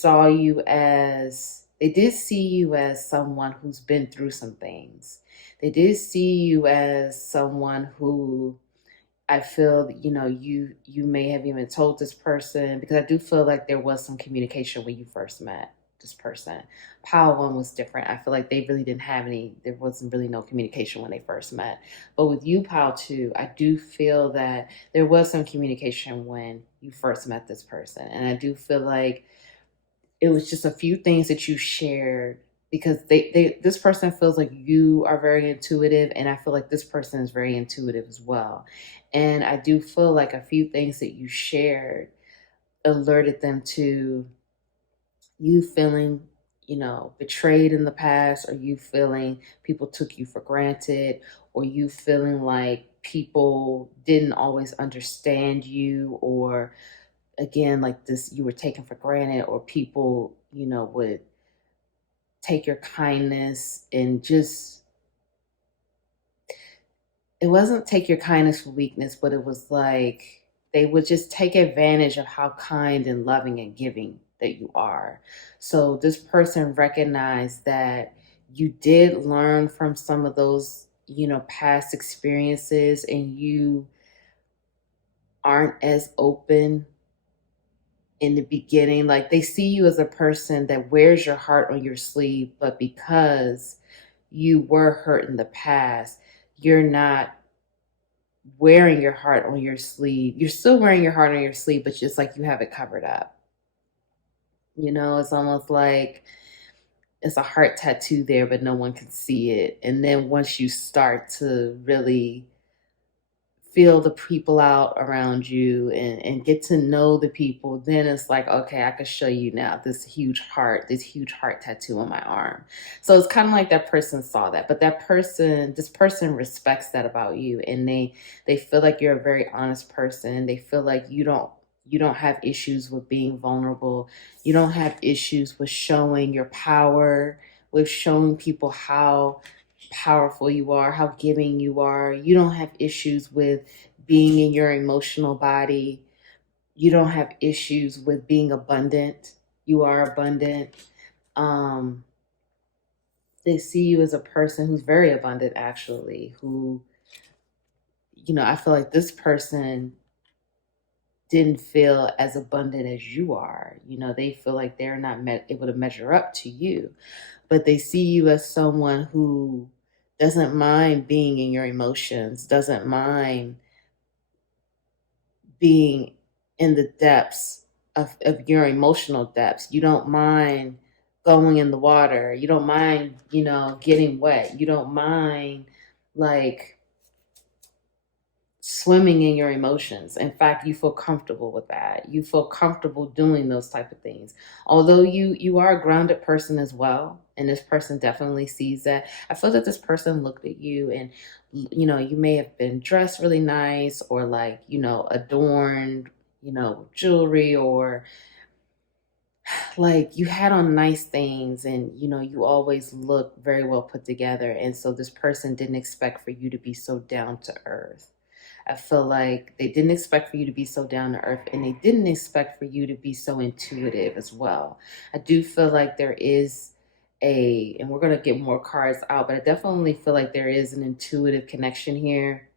see you as someone who's been through some things. They did see you as someone who, I feel that, you may have even told this person, because I do feel like there was some communication when you first met this person. Pile one was different. I feel like they really didn't have any, there wasn't really no communication when they first met. But with you, Pile two, I do feel that there was some communication when you first met this person. And I do feel like it was just a few things that you shared, because this person feels like you are very intuitive, and I feel like this person is very intuitive as well. And I do feel like a few things that you shared alerted them to you feeling, betrayed in the past, or you feeling people took you for granted, or you feeling like people didn't always understand you, or again, like this, you were taken for granted, or people, would take your kindness and just, it wasn't take your kindness for weakness, but it was like they would just take advantage of how kind and loving and giving that you are. So this person recognized that you did learn from some of those, past experiences, and you aren't as open in the beginning. Like they see you as a person that wears your heart on your sleeve, but because you were hurt in the past, you're not wearing your heart on your sleeve. You're still wearing your heart on your sleeve, but just like you have it covered up. It's almost like it's a heart tattoo there, but no one can see it. And then once you start to really feel the people out around you, and get to know the people, then it's like, okay, I can show you now this huge heart tattoo on my arm. So it's kind of like that person saw that, but this person respects that about you, and they feel like you're a very honest person. They feel like you don't have issues with being vulnerable. You don't have issues with showing your power, with showing people how powerful you are, how giving you are. You don't have issues with being in your emotional body. You don't have issues with being abundant. You are abundant. Um, they see you as a person who's very abundant, actually, who, I feel like this person didn't feel as abundant as you are. They feel like they're not able to measure up to you, but they see you as someone who doesn't mind being in your emotions, doesn't mind being in the depths of your emotional depths. You don't mind going in the water. You don't mind, getting wet. You don't mind, like, swimming in your emotions. In fact, you feel comfortable with that. You feel comfortable doing those type of things. Although you are a grounded person as well, and this person definitely sees that. I feel that this person looked at you, and you may have been dressed really nice, or like, adorned, jewelry, or like you had on nice things, and you always look very well put together. And so this person didn't expect for you to be so down to earth. I feel like they didn't expect for you to be so down to earth, and they didn't expect for you to be so intuitive as well. I do feel like there is and we're going to get more cards out, but I definitely feel like there is an intuitive connection here.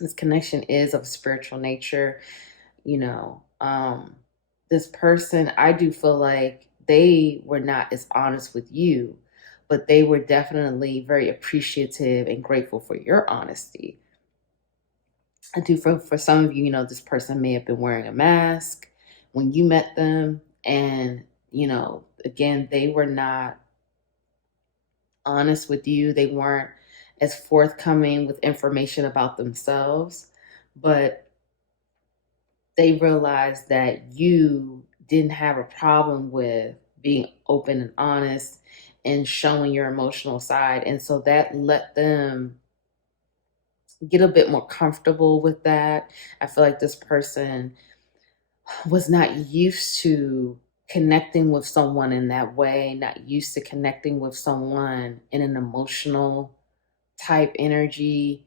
This connection is of a spiritual nature. You know, this person, I do feel like they were not as honest with you, but they were definitely very appreciative and grateful for your honesty. I do for some of you, this person may have been wearing a mask when you met them. And, again, they were not honest with you. They weren't as forthcoming with information about themselves, but they realized that you didn't have a problem with being open and honest and showing your emotional side. And so that let them get a bit more comfortable with that. I feel like this person was not used to connecting with someone in that way, not used to connecting with someone in an emotional type energy.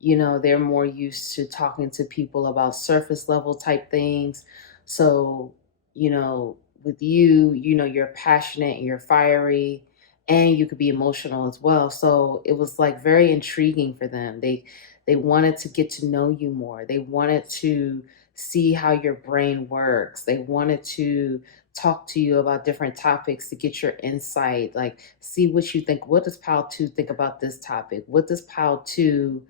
They're more used to talking to people about surface level type things. So, with you, you're passionate and you're fiery, and you could be emotional as well. So it was like very intriguing for them. They wanted to get to know you more. They wanted to see how your brain works. They wanted to talk to you about different topics to get your insight, like see what you think. What does Pile 2 think about this topic? What does Pile 2,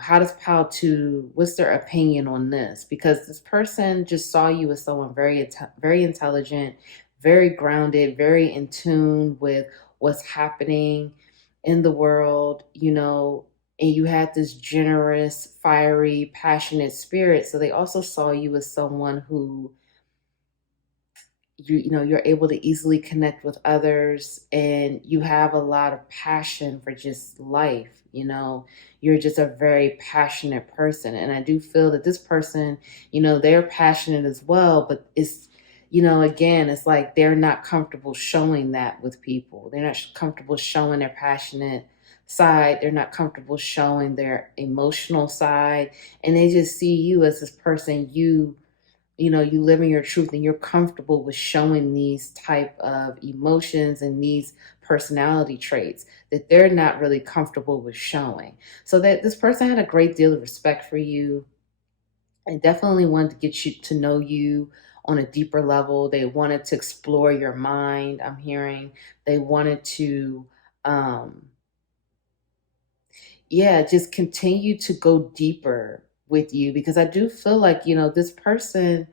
how does Pile 2, what's their opinion on this? Because this person just saw you as someone very intelligent, very grounded, very in tune with what's happening in the world, and you had this generous, fiery, passionate spirit. So they also saw you as someone who you're able to easily connect with others, and you have a lot of passion for just life. You're just a very passionate person. And I do feel that this person, they're passionate as well, but it's, again, it's like they're not comfortable showing that with people. They're not comfortable showing their passionate side. They're not comfortable showing their emotional side. And they just see you as this person, you live in your truth, and you're comfortable with showing these type of emotions and these personality traits that they're not really comfortable with showing. So that this person had a great deal of respect for you and definitely wanted to get you to know you on a deeper level. They wanted to explore your mind. I'm hearing they wanted to, just continue to go deeper with you, because I do feel like, this person,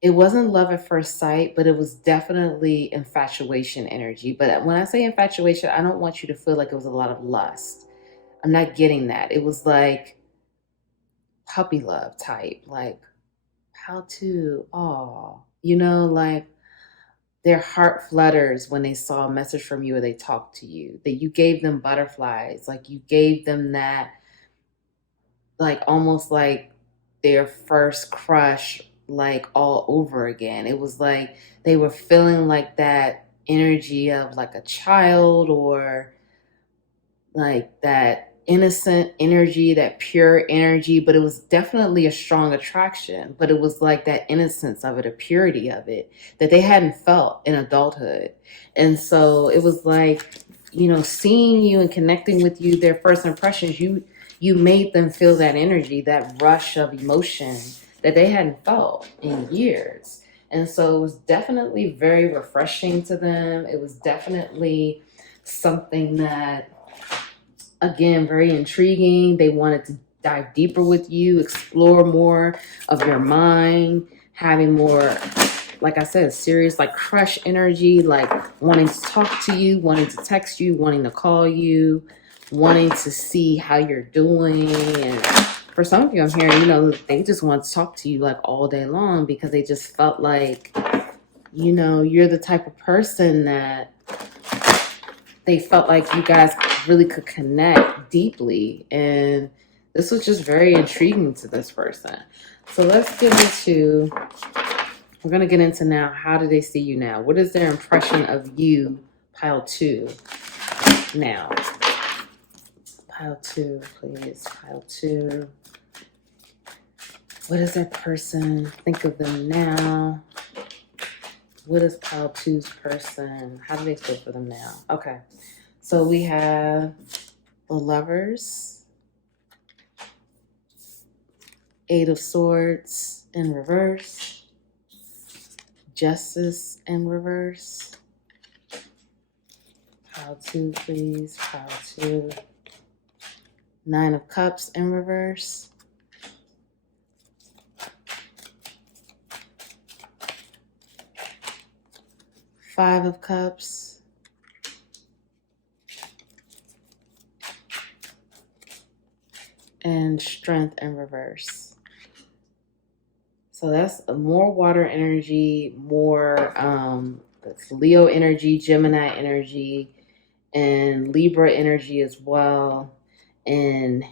it wasn't love at first sight, but it was definitely infatuation energy. But when I say infatuation, I don't want you to feel like it was a lot of lust. I'm not getting that. It was like puppy love type, like how to, like their heart flutters when they saw a message from you or they talked to you, that you gave them butterflies, like you gave them that, like almost like their first crush, like all over again. It was like they were feeling like that energy of like a child, or like that innocent energy, that pure energy. But it was definitely a strong attraction, but it was like that innocence of it, a purity of it that they hadn't felt in adulthood. And so it was like, seeing you and connecting with you, their first impressions, you made them feel that energy, that rush of emotion that they hadn't felt in years. And so it was definitely very refreshing to them. It was definitely something that, again, very intriguing. They wanted to dive deeper with you, explore more of your mind, having more, like I said, serious, like crush energy, like wanting to talk to you, wanting to text you, wanting to call you, wanting to see how you're doing. And for some of you, I'm hearing, they just want to talk to you like all day long, because they just felt like, you're the type of person that they felt like you guys really could connect deeply. And this was just very intriguing to this person. So let's get into, we're going to get into now, how do they see you now? What is their impression of you, Pile 2, now? Pile 2, please. Pile 2. What is that person? Think of them now. What is pile 2's person? How do they feel for them now? Okay. So we have the Lovers, 8 of Swords in reverse, Justice in reverse. Pile 2, please. Pile 2. 9 of Cups in reverse. Five of Cups. And Strength in reverse. So that's more water energy, more that's Leo energy, Gemini energy, and Libra energy as well, and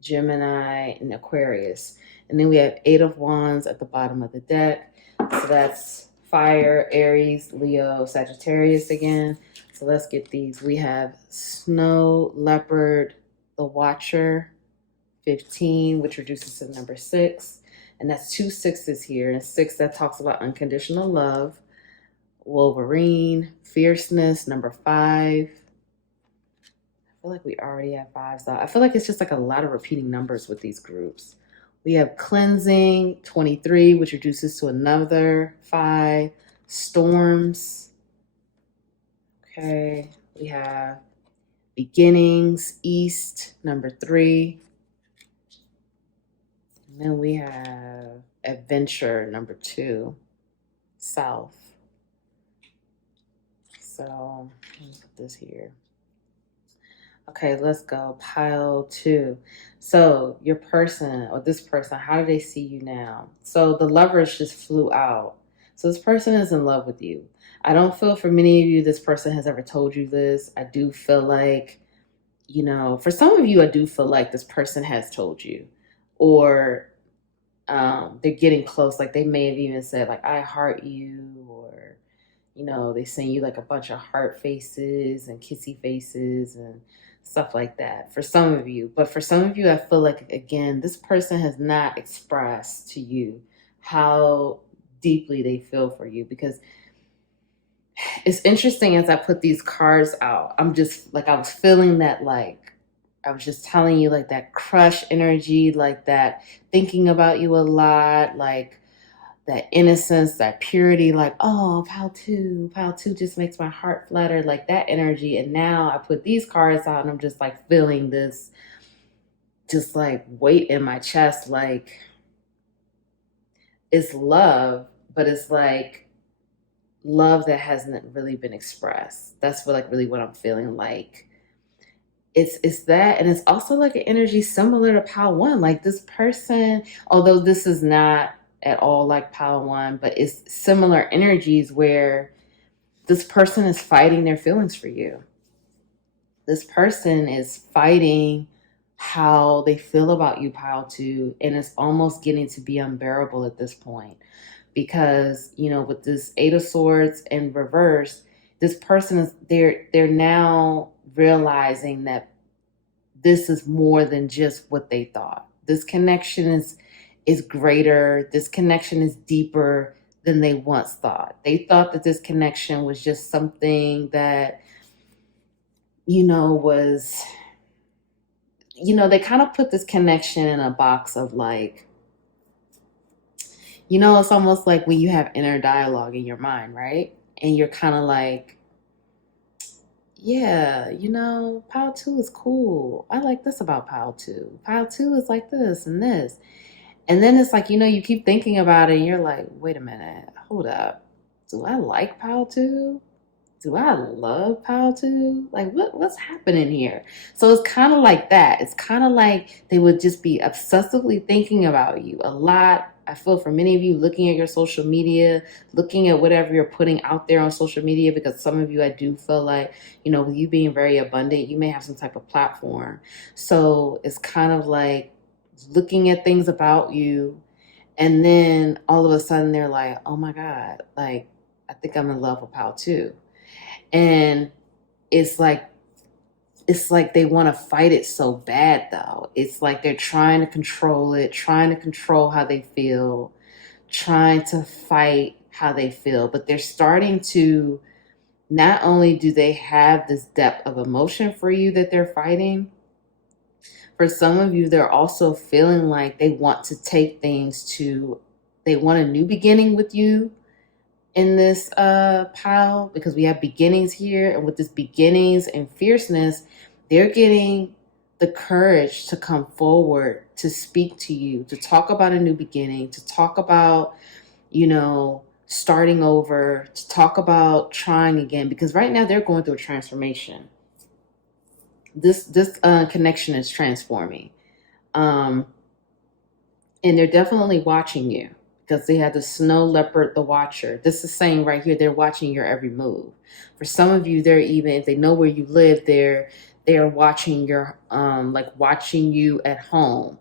Gemini and Aquarius. And then we have 8 of Wands at the bottom of the deck. So that's Fire, Aries, Leo, Sagittarius again. So let's get these. We have Snow, Leopard, the Watcher, 15, which reduces to number 6. And that's 2 6s here. And 6, that talks about unconditional love. Wolverine, Fierceness, number 5. I feel like we already have 5s. So I feel like it's just like a lot of repeating numbers with these groups. We have Cleansing, 23, which reduces to another 5. Storms. Okay. We have Beginnings, East, number 3. And then we have Adventure, number 2, South. So let me put this here. Okay, let's go. Pile 2. So your person or this person, how do they see you now? So the Lovers just flew out. So this person is in love with you. I don't feel for many of you this person has ever told you this. I do feel like, you know, for some of you, I do feel like this person has told you, or they're getting close. Like they may have even said like, I heart you, or, you know, they send you like a bunch of heart faces and kissy faces and stuff like that for some of you. But for some of you, I feel like, again, this person has not expressed to you how deeply they feel for you, because it's interesting as I put these cards out, I'm just like, I was feeling that, like, I was just telling you, like that crush energy, like that thinking about you a lot, like that innocence, that purity, like, oh, pile 2 just makes my heart flutter, like that energy. And now I put these cards out and I'm just like feeling this, just like weight in my chest, like it's love, but it's like love that hasn't really been expressed. That's what, like, really what I'm feeling like. It's that, and it's also like an energy similar to pile 1. Like this person, although this is not at all like pile 1, but it's similar energies where this person is fighting their feelings for you. This person is fighting how they feel about you, pile 2, and it's almost getting to be unbearable at this point. Because, you know, with this 8 of Swords in reverse, this person is, they're now realizing that this is more than just what they thought. This connection is greater. This connection is deeper than they once thought. They thought that this connection was just something that, you know, was, you know, they kind of put this connection in a box of like, you know, it's almost like when you have inner dialogue in your mind, right? And you're kind of like, yeah, you know, pile 2 is cool. I like this about pile 2. Pile 2 is like this and this. And then it's like, you know, you keep thinking about it and you're like, wait a minute, hold up. Do I like pile 2? Do I love pile 2? Like, what's happening here? So it's kind of like that. It's kind of like they would just be obsessively thinking about you a lot. I feel for many of you looking at your social media, looking at whatever you're putting out there on social media, because some of you, I do feel like, you know, with you being very abundant, you may have some type of platform. So it's kind of like looking at things about you, and then all of a sudden they're like, oh my God, like, I think I'm in love with pile 2. And it's like, it's like they want to fight it so bad, though. It's like they're trying to control it, trying to control how they feel, trying to fight how they feel. But they're starting to, not only do they have this depth of emotion for you that they're fighting, for some of you, they're also feeling like they want to take things to, they want a new beginning with you in this pile, because we have beginnings here. And with this beginnings and fierceness, they're getting the courage to come forward, to speak to you, to talk about a new beginning, to talk about, starting over, to talk about trying again, because right now they're going through a transformation. This connection is transforming. And they're definitely watching you, because they had the snow leopard, the watcher. This is saying right here, they're watching your every move. For some of you, they're even, if they know where you live, they're watching your, like watching you at home.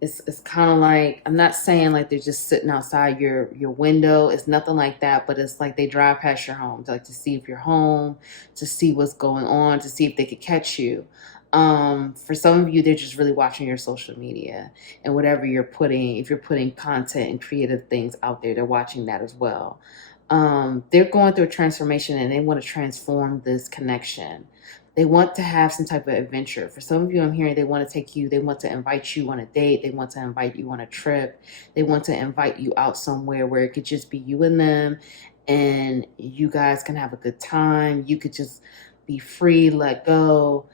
It's kind of like, I'm not saying like they're just sitting outside your window. It's nothing like that, but it's like they drive past your home, like to see if you're home, to see what's going on, to see if they could catch you. For some of you, they're just really watching your social media and whatever you're putting. If you're putting content and creative things out there, they're watching that as well. They're going through a transformation, and they want to transform this connection. They want to have some type of adventure. For some of you, I'm hearing they want to take you, they want to invite you on a date. They want to invite you on a trip. They want to invite you out somewhere where it could just be you and them, and you guys can have a good time. You could just be free, let go.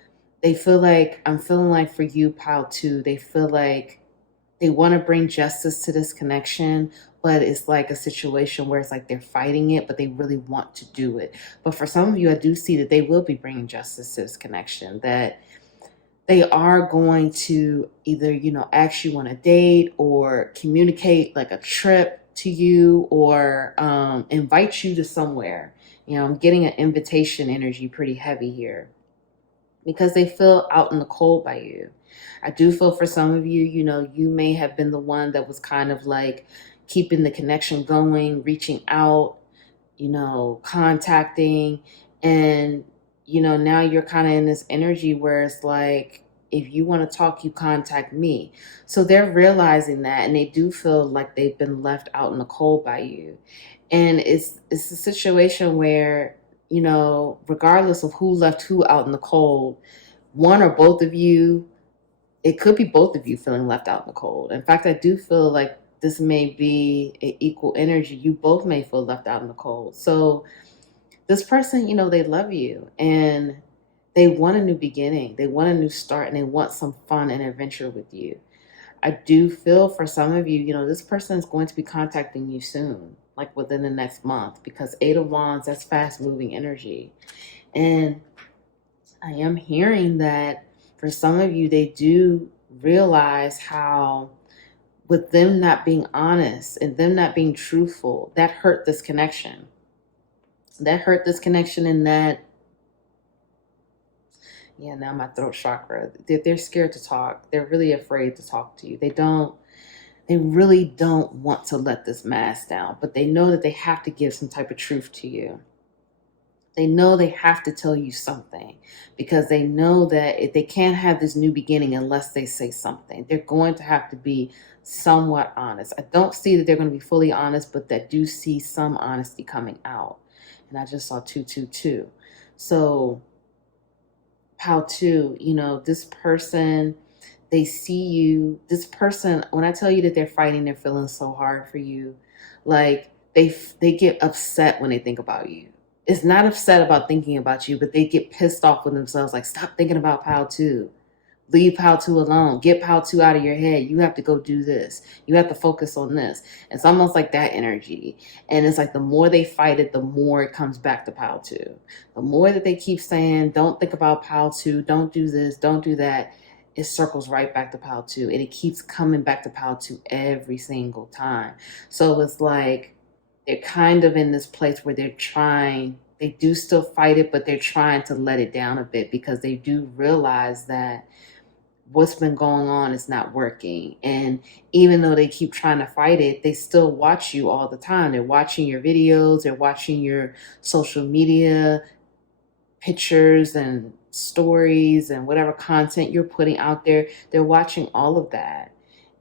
They feel like, I'm feeling like for you, Pile 2, they feel like they want to bring justice to this connection, but it's like a situation where it's like they're fighting it, but they really want to do it. But for some of you, I do see that they will be bringing justice to this connection, that they are going to either, ask you on a date or communicate like a trip to you, or invite you to somewhere. I'm getting an invitation energy pretty heavy here, because they feel out in the cold by you. I do feel for some of you, you may have been the one that was kind of like keeping the connection going, reaching out, contacting. And, now you're kind of in this energy where it's like, if you want to talk, you contact me. So they're realizing that, and they do feel like they've been left out in the cold by you. And it's a situation where, regardless of who left who out in the cold, one or both of you, it could be both of you feeling left out in the cold. In fact, I do feel like this may be an equal energy. You both may feel left out in the cold. So this person, they love you, and they want a new beginning. They want a new start, and they want some fun and adventure with you. I do feel for some of you, this person is going to be contacting you soon, like within the next month, because 8 of Wands, that's fast moving energy. And I am hearing that for some of you, they do realize how, with them not being honest and them not being truthful, that hurt this connection. That hurt this connection in that, now my throat chakra, they're scared to talk. They're really afraid to talk to you. They really don't want to let this mask down, but they know that they have to give some type of truth to you. They know they have to tell you something, because they know that if they can't have this new beginning unless they say something. They're going to have to be somewhat honest. I don't see that they're going to be fully honest, but I do see some honesty coming out. And I just saw 222. So, Pal 2, this person, they see you. This person, when I tell you that they're fighting, they're feeling so hard for you. Like they get upset when they think about you. It's not upset about thinking about you, but they get pissed off with themselves. Like, stop thinking about Pal 2. Leave Pal 2 alone. Get Pal 2 out of your head. You have to go do this. You have to focus on this. It's almost like that energy. And it's like the more they fight it, the more it comes back to Pal 2. The more that they keep saying, don't think about Pal 2, don't do this, don't do that, it circles right back to Pal 2. And it keeps coming back to Pal 2 every single time. So it's like they're kind of in this place where they do still fight it, but they're trying to let it down a bit, because they do realize that what's been going on is not working. And even though they keep trying to fight it, they still watch you all the time. They're watching your videos, they're watching your social media, pictures and stories and whatever content you're putting out there. They're watching all of that,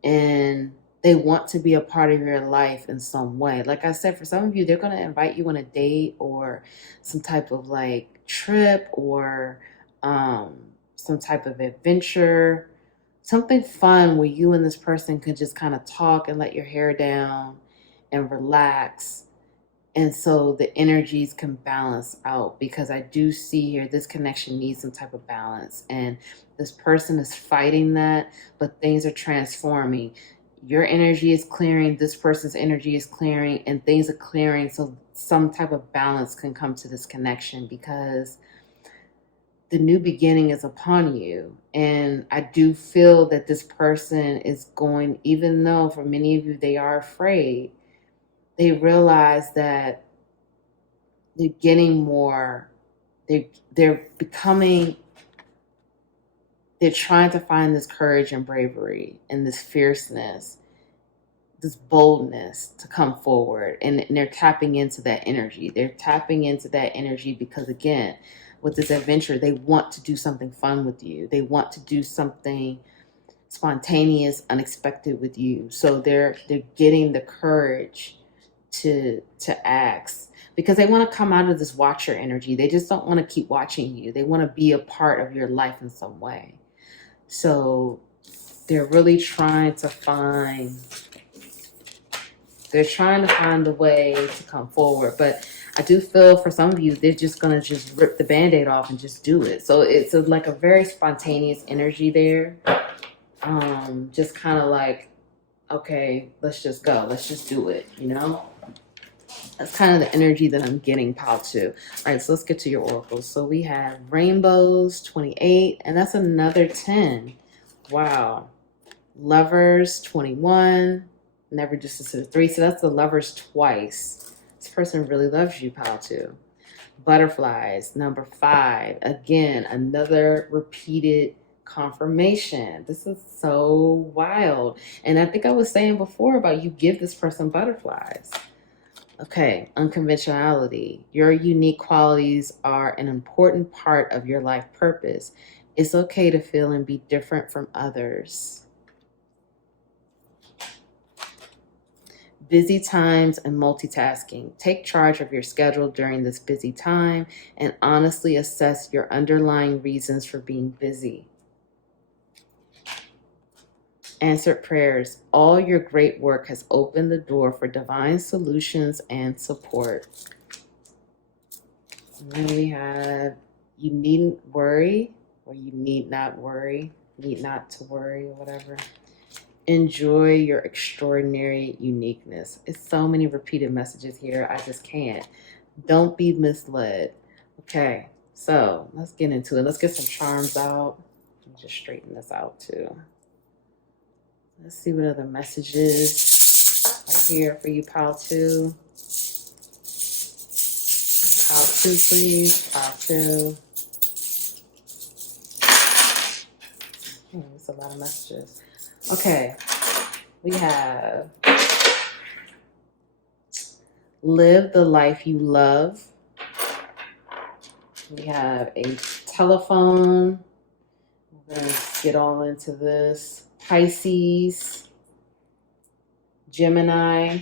and they want to be a part of your life in some way. Like I said, for some of you, they're going to invite you on a date or some type of like trip or some type of adventure, something fun where you and this person could just kind of talk and let your hair down and relax. And so the energies can balance out, because I do see here this connection needs some type of balance. And this person is fighting that, but things are transforming. Your energy is clearing, this person's energy is clearing, and things are clearing so some type of balance can come to this connection, because the new beginning is upon you. And I do feel that this person is going, even though for many of you they are afraid, they realize that they're getting more, they're becoming, they're trying to find this courage and bravery and this fierceness, this boldness to come forward. And they're tapping into that energy. They're tapping into that energy because, again, with this adventure, they want to do something fun with you. They want to do something spontaneous, unexpected with you. So they're getting the courage to ask, because they want to come out of this watcher energy. They just don't want to keep watching you. They want to be a part of your life in some way. So they're really trying to find the way to come forward. But I do feel for some of you, they're just going to just rip the Band-Aid off and just do it. So it's like a very spontaneous energy there. Just kind of like, okay, let's just go. Let's just do it, you know? That's kind of the energy that I'm getting, pile 2. All right, so let's get to your oracles. So we have rainbows, 28, and that's another 10. Wow. Lovers, 21. Never just a 3. So that's the lovers twice. This person really loves you, pile 2. Butterflies, number 5. Again, another repeated confirmation. This is so wild. And I think I was saying before about you give this person butterflies. Okay, unconventionality. Your unique qualities are an important part of your life purpose. It's okay to feel and be different from others. Busy times and multitasking. Take charge of your schedule during this busy time and honestly assess your underlying reasons for being busy. Answered prayers. All your great work has opened the door for divine solutions and support. And then we have, you needn't worry, or you need not worry, need not to worry, or whatever. Enjoy your extraordinary uniqueness. It's so many repeated messages here. I just can't. Don't be misled. Okay, so let's get into it. Let's get some charms out. Let me just straighten this out too. Let's see what other messages are here for you, pile 2. Pile 2, please. Pile 2. Oh, that's a lot of messages. Okay, we have live the life you love. We have a telephone. We're going to get all into this. Pisces, Gemini,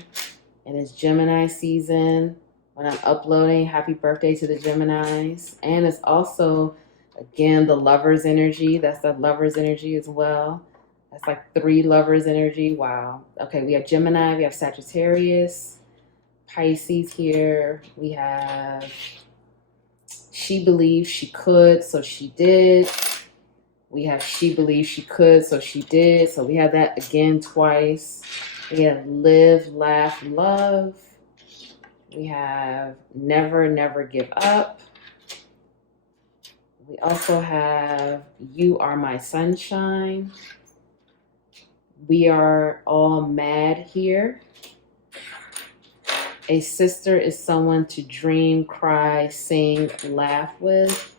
and it's Gemini season. When I'm uploading, happy birthday to the Geminis. And it's also, again, the lover's energy. That's the lover's energy as well. That's like 3 lovers energy. Wow. Okay, we have Gemini, we have Sagittarius, Pisces here. We have she believed she could, so she did. We have she believed she could, so she did. So we have that again twice. We have live, laugh, love. We have never, never give up. We also have you are my sunshine. We are all mad here. A sister is someone to dream, cry, sing, laugh with.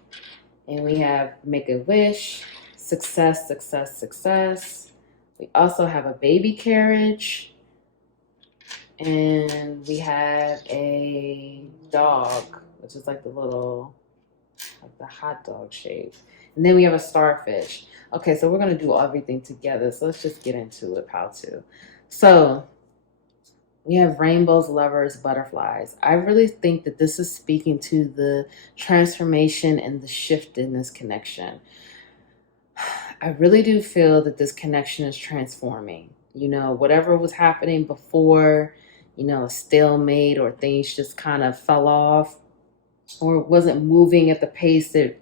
And we have make a wish, success, success, success. We also have a baby carriage. And we have a dog, which is like the little the hot dog shape. And then we have a starfish. Okay, so we're going to do everything together. So let's just get into it, how to. So we have rainbows, lovers, butterflies. I really think that this is speaking to the transformation and the shift in this connection. I really do feel that this connection is transforming. You know, whatever was happening before, you know, a stalemate or things just kind of fell off or wasn't moving at the pace that,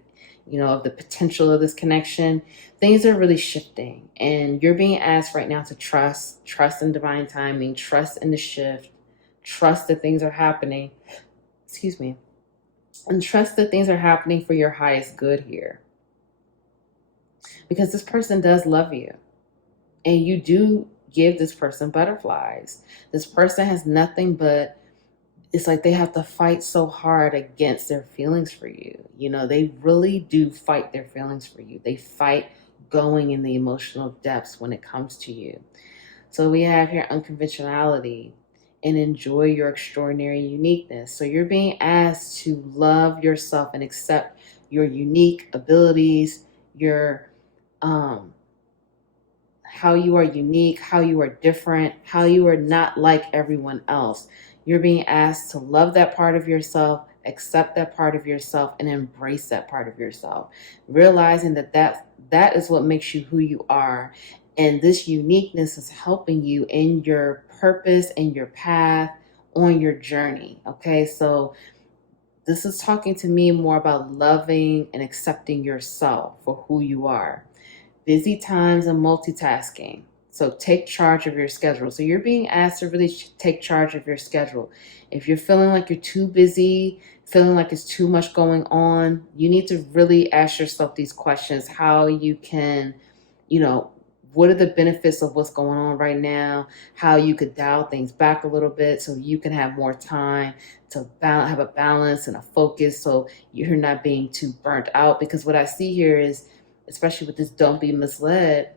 you know, of the potential of this connection, things are really shifting. And you're being asked right now to trust in divine timing, trust in the shift, trust that things are happening, excuse me, and trust that things are happening for your highest good here. Because this person does love you. And you do give this person butterflies. This person has nothing but, it's like they have to fight so hard against their feelings for you. You know, they really do fight their feelings for you. They fight going in the emotional depths when it comes to you. So we have here unconventionality and enjoy your extraordinary uniqueness. So you're being asked to love yourself and accept your unique abilities, your how you are unique, how you are different, how you are not like everyone else. You're being asked to love that part of yourself, accept that part of yourself, and embrace that part of yourself. Realizing that is what makes you who you are. And this uniqueness is helping you in your purpose and your path on your journey. Okay, so this is talking to me more about loving and accepting yourself for who you are. Busy times and multitasking. So take charge of your schedule. So you're being asked to really take charge of your schedule. If you're feeling like you're too busy, feeling like it's too much going on, you need to really ask yourself these questions. How you can, you know, what are the benefits of what's going on right now? How you could dial things back a little bit so you can have more time to have a balance and a focus so you're not being too burnt out. Because what I see here is, especially with this don't be misled,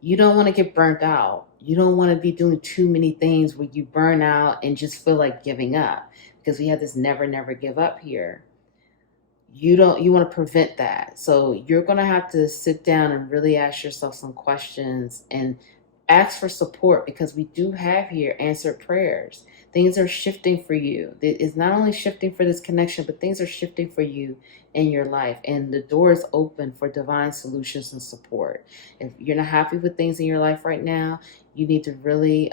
you don't want to get burnt out. You don't want to be doing too many things where you burn out and just feel like giving up, because we have this never, never give up here. You want to prevent that. So you're going to have to sit down and really ask yourself some questions and ask for support, because we do have here answered prayers. Things are shifting for you. It's not only shifting for this connection, but things are shifting for you in your life. And the door is open for divine solutions and support. If you're not happy with things in your life right now, you need to really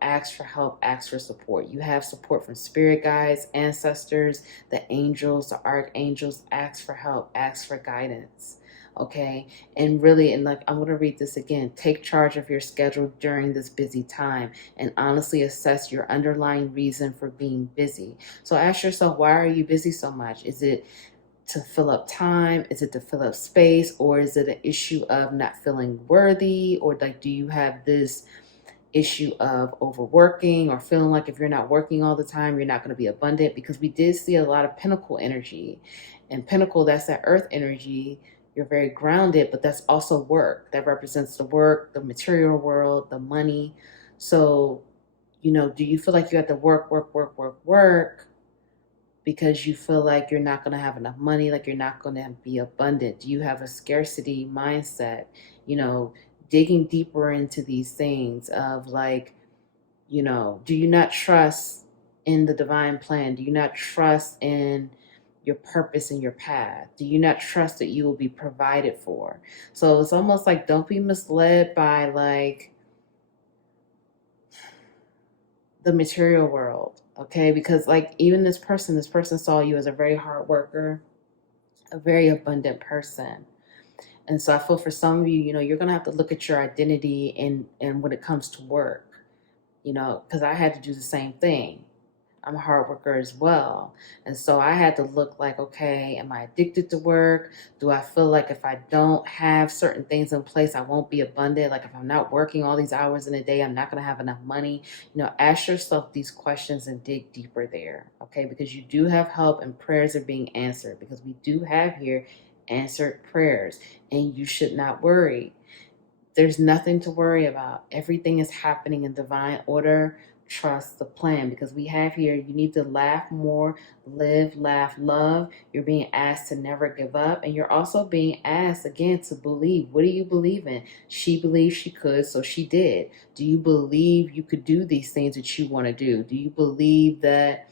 ask for help, ask for support. You have support from spirit guides, ancestors, the angels, the archangels. Ask for help, ask for guidance. Okay, and really, and like, I'm going to read this again. Take charge of your schedule during this busy time and honestly assess your underlying reason for being busy. So ask yourself, why are you busy so much? Is it to fill up time? Is it to fill up space? Or is it an issue of not feeling worthy? Or like, do you have this issue of overworking or feeling like if you're not working all the time, you're not going to be abundant? Because we did see a lot of pinnacle energy, and pinnacle, that's that earth energy. You're very grounded, but that's also work. That represents the work, the material world, the money. So, you know, do you feel like you have to work because you feel like you're not going to have enough money, like you're not going to be abundant? Do you have a scarcity mindset? You know, digging deeper into these things of like, you know, do you not trust in the divine plan? Do you not trust in your purpose and your path? Do you not trust that you will be provided for? So it's almost like, don't be misled by like the material world, okay? Because like even this person saw you as a very hard worker, a very abundant person. And so I feel for some of you, you know, you're going to have to look at your identity and when it comes to work, you know, because I had to do the same thing. I'm a hard worker as well. And so I had to look like, okay, am I addicted to work? Do I feel like if I don't have certain things in place, I won't be abundant? Like if I'm not working all these hours in a day, I'm not going to have enough money. You know, ask yourself these questions and dig deeper there, okay? Because you do have help and prayers are being answered, because we do have here answered prayers, and you should not worry. There's nothing to worry about. Everything is happening in divine order trust the plan, because we have here, you need to laugh more, live, laugh, love. You're being asked to never give up. And you're also being asked again to believe. What do you believe in? She believed she could, so she did. Do you believe you could do these things that you want to do? Do you believe that,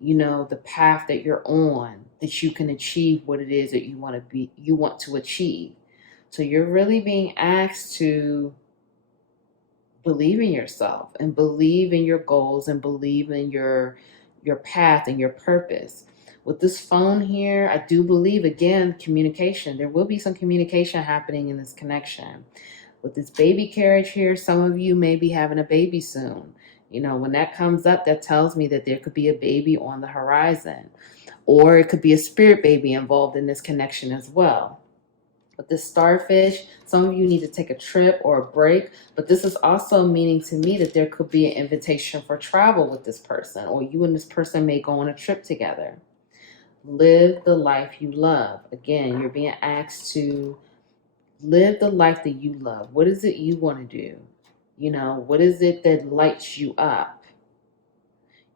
you know, the path that you're on, that you can achieve what it is that you want to achieve? So you're really being asked to believe in yourself and believe in your goals and believe in your path and your purpose. With this phone here, I do believe, again, communication. There will be some communication happening in this connection. With this baby carriage here, some of you may be having a baby soon. You know, when that comes up, that tells me that there could be a baby on the horizon, or it could be a spirit baby involved in this connection as well. With this starfish, some of you need to take a trip or a break, but this is also meaning to me that there could be an invitation for travel with this person, or you and this person may go on a trip together. Live the life you love. Again, you're being asked to live the life that you love. What is it you want to do? You know, what is it that lights you up?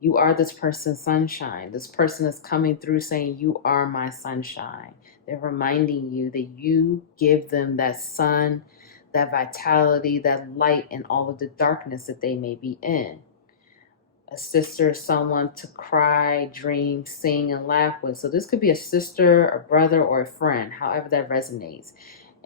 You are this person's sunshine. This person is coming through saying, you are my sunshine. They're reminding you that you give them that sun, that vitality, that light in all of the darkness that they may be in. A sister is someone to cry, dream, sing, and laugh with. So this could be a sister, a brother, or a friend, however that resonates.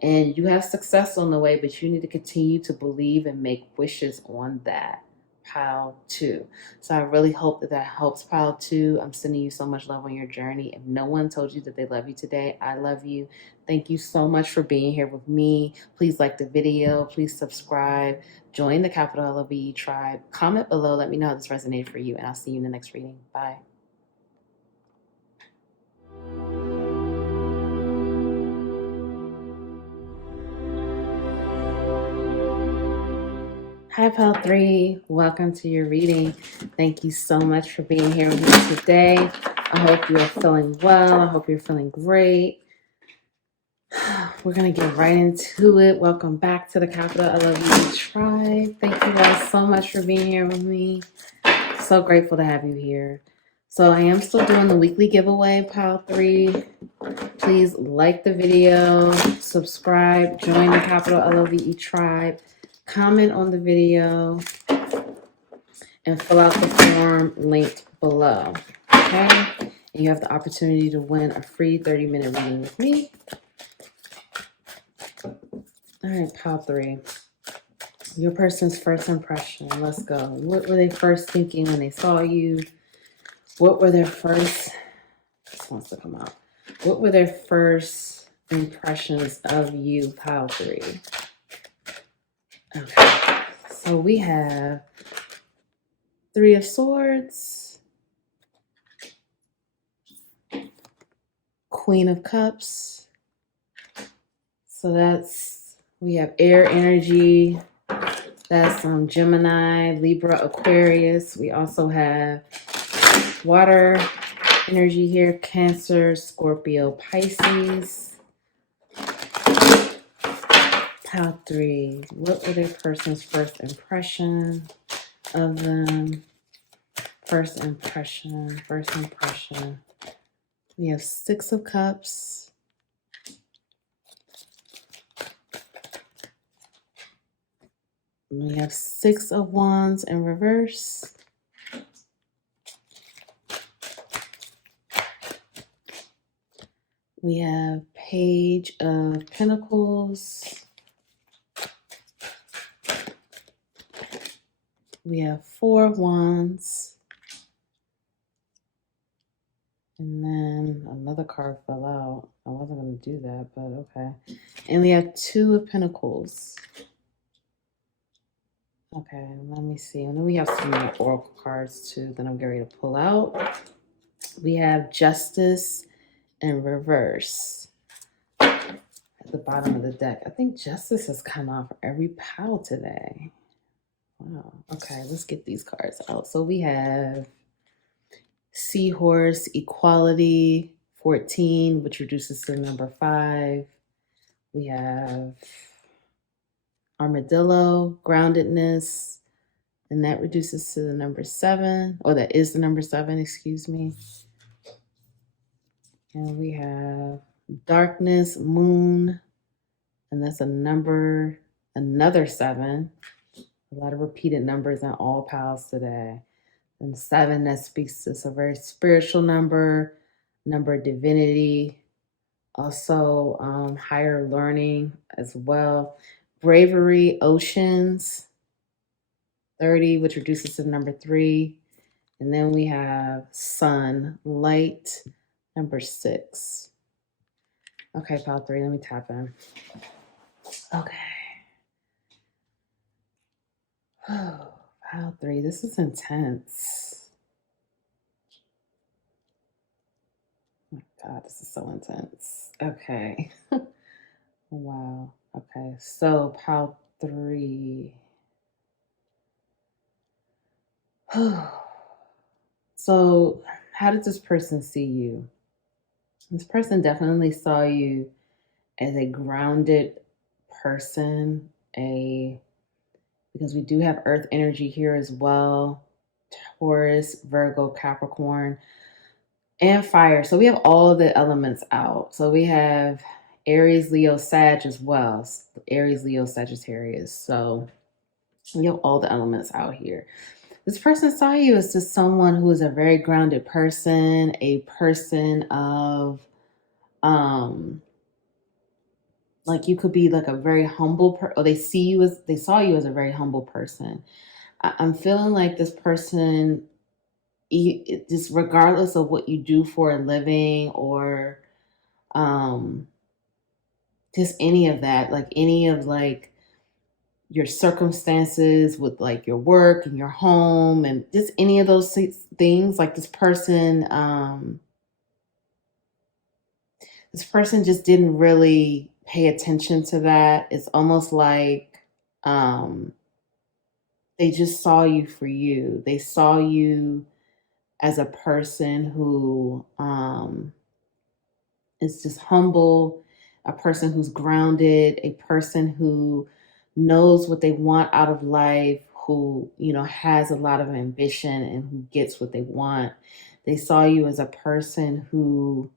And you have success on the way, but you need to continue to believe and make wishes on that. Pile 2. So I really hope that that helps, Pile 2. I'm sending you so much love on your journey. If no one told you that they love you today, I love you. Thank you so much for being here with me. Please like the video. Please subscribe. Join the Capital LOVE tribe. Comment below. Let me know how this resonated for you. And I'll see you in the next reading. Bye. Hi, Pile 3. Welcome to your reading. Thank you so much for being here with me today. I hope you are feeling well. I hope you're feeling great. We're going to get right into it. Welcome back to the Capital LOVE tribe. Thank you guys so much for being here with me. So grateful to have you here. So I am still doing the weekly giveaway, Pile 3. Please like the video, subscribe, join the Capital LOVE tribe. Comment on the video and fill out the form linked below. Okay? And you have the opportunity to win a free 30-minute reading with me. All right, Pile 3. Your person's first impression. Let's go. What were they first thinking when they saw you? What were their first... This wants to come out. What were their first impressions of you, Pile 3? Okay. So we have 3 of Swords, Queen of Cups. So that's, we have air energy. That's Gemini, Libra, Aquarius. We also have water energy here, Cancer, Scorpio, Pisces. Pile 3. What were their person's first impression of them? First impression. We have 6 of Cups. We have 6 of Wands in reverse. We have Page of Pentacles. We have 4 of Wands. And then another card fell out. I wasn't going to do that, but okay. And we have 2 of Pentacles. Okay, let me see. And then we have some more oracle cards too that I'm getting ready to pull out. We have Justice in reverse at the bottom of the deck. I think Justice has come out for every pile today. Wow. Okay, let's get these cards out. So we have Seahorse, Equality, 14, which reduces to number 5. We have Armadillo, Groundedness, And that reduces to the number 7, or that is the number 7, excuse me. And we have darkness, moon, and that's another 7. A lot of repeated numbers in all piles today. And 7, that speaks to a very spiritual number of divinity, also higher learning as well. Bravery, oceans, 30, which reduces to the number 3. And then we have sun, light, number 6. Okay, pile 3, let me tap in. Okay. Oh, pile 3, this is intense. Oh my God, this is so intense. Okay. Wow. Okay, so pile 3. So, how did this person see you? This person definitely saw you as a grounded person, because we do have earth energy here as well. Taurus, Virgo, Capricorn, and fire. So we have all the elements out. So we have Aries, Leo, Sag as well. Aries, Leo, Sagittarius. So we have all the elements out here. This person saw you as just someone who is a very grounded person, a person of, like you could be like a very humble or they saw you as a very humble person. I'm feeling like this person, just regardless of what you do for a living or just any of that, like any of like your circumstances with like your work and your home and just any of those things, like this person just didn't really pay attention to that. It's almost like they just saw you for you. They saw you as a person who is just humble, a person who's grounded, a person who knows what they want out of life, who, has a lot of ambition and who gets what they want. They saw you as a person who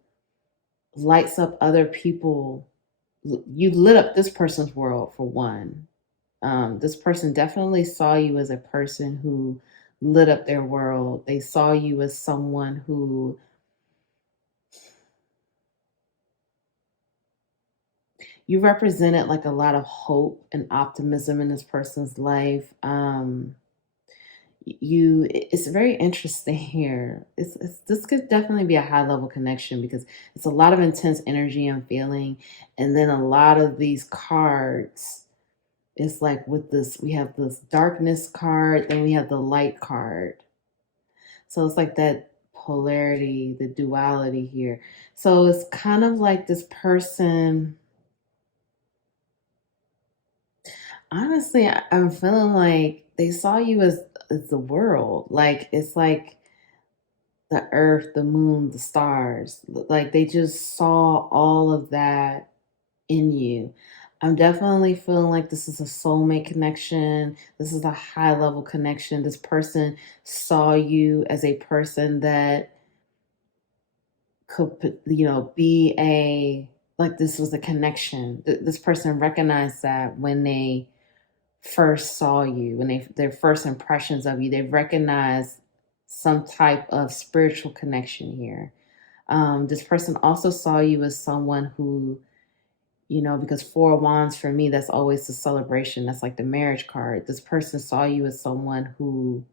lights up other people. You lit up this person's world for one. This person definitely saw you as a person who lit up their world. They saw you as someone who you represented like a lot of hope and optimism in this person's life. It's very interesting here. This could definitely be a high level connection because it's a lot of intense energy and feeling, and then a lot of these cards. It's like with this, we have this darkness card, then we have the light card. So it's like that polarity, the duality here. So it's kind of like this person. Honestly, I'm feeling like they saw you as the world. Like it's like the earth, the moon, the stars. Like they just saw all of that in you. I'm definitely feeling like this is a soulmate connection. This is a high level connection. This person saw you as a person that could, be like this was a connection. This person recognized that when they first saw you, when their first impressions of you, they recognized some type of spiritual connection here. This person also saw you as someone who, because 4 of Wands for me, that's always the celebration. That's like the marriage card. This person saw you as someone who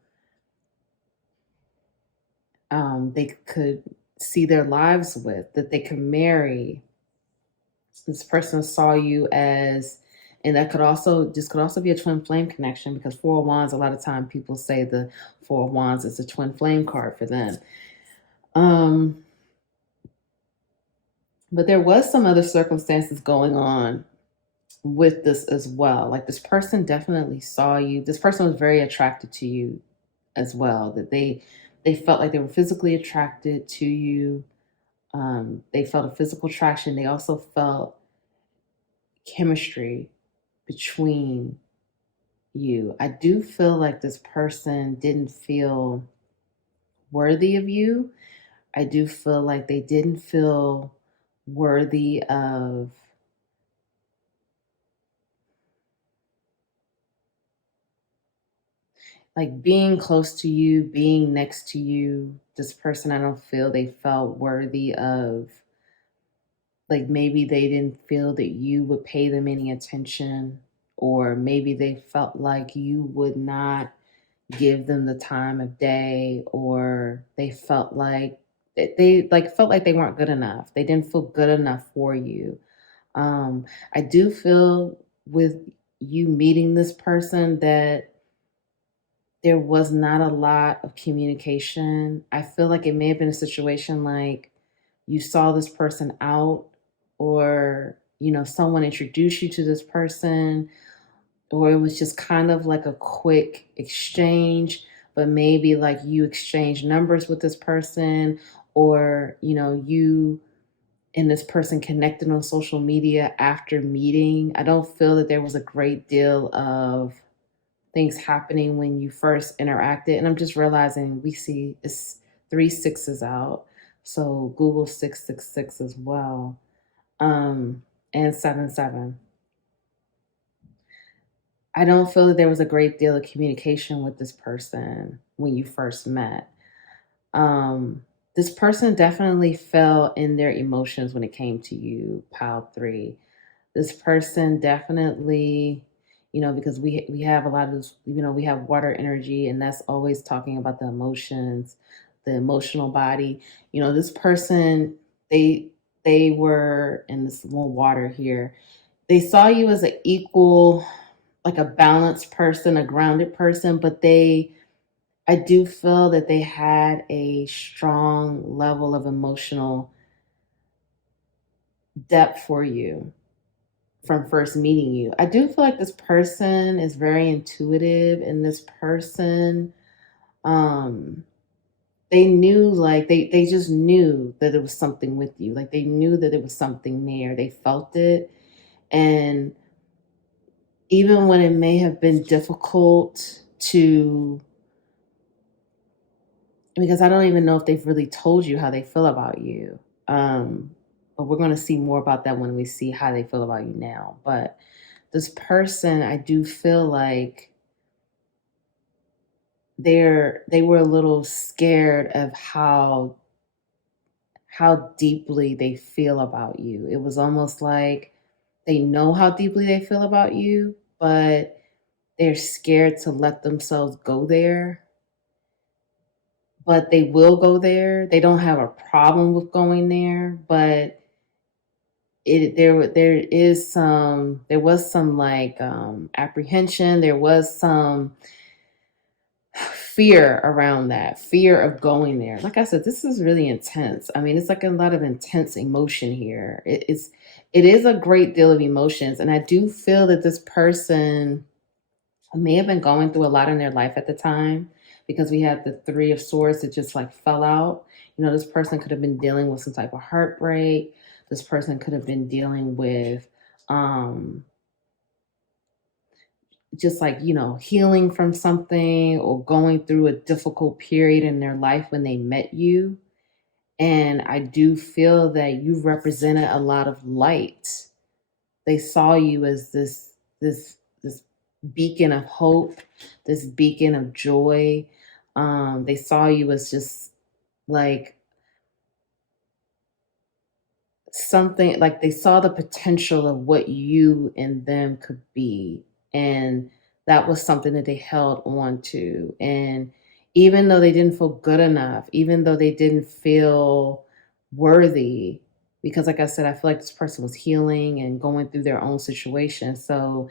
they could see their lives with, that they could marry. This person saw you as, and that could also be a twin flame connection because 4 of Wands, a lot of time people say the 4 of Wands is a twin flame card for them. But there was some other circumstances going on with this as well. Like this person definitely saw you. This person was very attracted to you as well. That they felt like they were physically attracted to you. They felt a physical attraction. They also felt chemistry between you. I do feel like this person didn't feel worthy of you. I do feel like they didn't feel worthy of like being close to you, being next to you. This person, I don't feel they felt worthy of, like maybe they didn't feel that you would pay them any attention, or maybe they felt like you would not give them the time of day, or they felt like they weren't good enough. They didn't feel good enough for you. I do feel with you meeting this person that there was not a lot of communication. I feel like it may have been a situation like you saw this person out, or someone introduced you to this person, or it was just kind of like a quick exchange, but maybe like you exchanged numbers with this person, or you and this person connected on social media after meeting. I don't feel that there was a great deal of things happening when you first interacted. And I'm just realizing we see it's 3 6s out. So Google 666 as well. And 7 7. I don't feel that there was a great deal of communication with this person when you first met. This person definitely fell in their emotions when it came to you, pile 3. This person definitely, because we have a lot of this, we have water energy, and that's always talking about the emotions, the emotional body. This person, they they were in this little water here. They saw you as an equal, like a balanced person, a grounded person, but I do feel that they had a strong level of emotional depth for you from first meeting you. I do feel like this person is very intuitive, and this person, um, they knew, like they just knew that it was something with you. Like they knew that there was something there. They felt it. And even when it may have been difficult to, because I don't even know if they've really told you how they feel about you. But we're going to see more about that when we see how they feel about you now. But this person, I do feel like they were a little scared of how deeply they feel about you. It was almost like they know how deeply they feel about you, but they're scared to let themselves go there. But they will go there. They don't have a problem with going there, but there was some like apprehension. There was some fear around that, fear of going there. Like I said, this is really intense. I mean, it's like a lot of intense emotion here. It is a great deal of emotions, and I do feel that this person may have been going through a lot in their life at the time, because we had the 3 of Swords that just like fell out. This person could have been dealing with some type of heartbreak. This person could have been dealing with um just like, healing from something, or going through a difficult period in their life when they met you. And I do feel that you represented a lot of light. They saw you as this beacon of hope, this beacon of joy. They saw you as just like something, like they saw the potential of what you and them could be. And that was something that they held on to. And even though they didn't feel good enough, even though they didn't feel worthy, because like I said, I feel like this person was healing and going through their own situation. So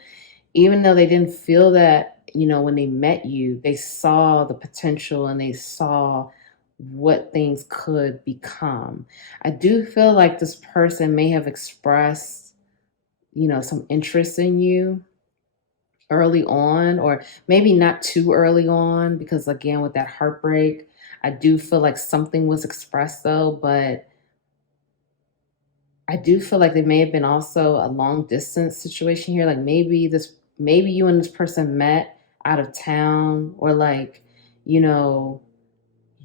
even though they didn't feel that, when they met you, they saw the potential, and they saw what things could become. I do feel like this person may have expressed, some interest in you early on, or maybe not too early on, because again, with that heartbreak, I do feel like something was expressed though, but I do feel like there may have been also a long distance situation here. Like maybe you and this person met out of town, or like, you know,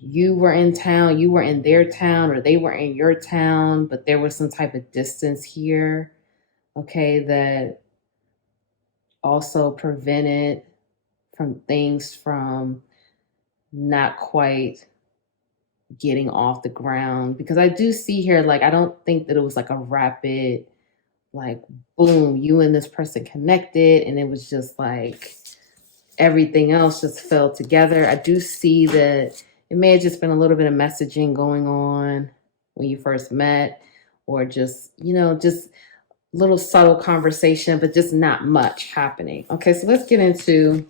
you were in town, you were in their town, or they were in your town, but there was some type of distance here, okay, that also prevented from things from not quite getting off the ground. Because I do see here, like, I don't think that it was like a rapid, like, boom, you and this person connected, and it was just like everything else just fell together. I do see that it may have just been a little bit of messaging going on when you first met, or just, just little subtle conversation, but just not much happening. Okay, so let's get into,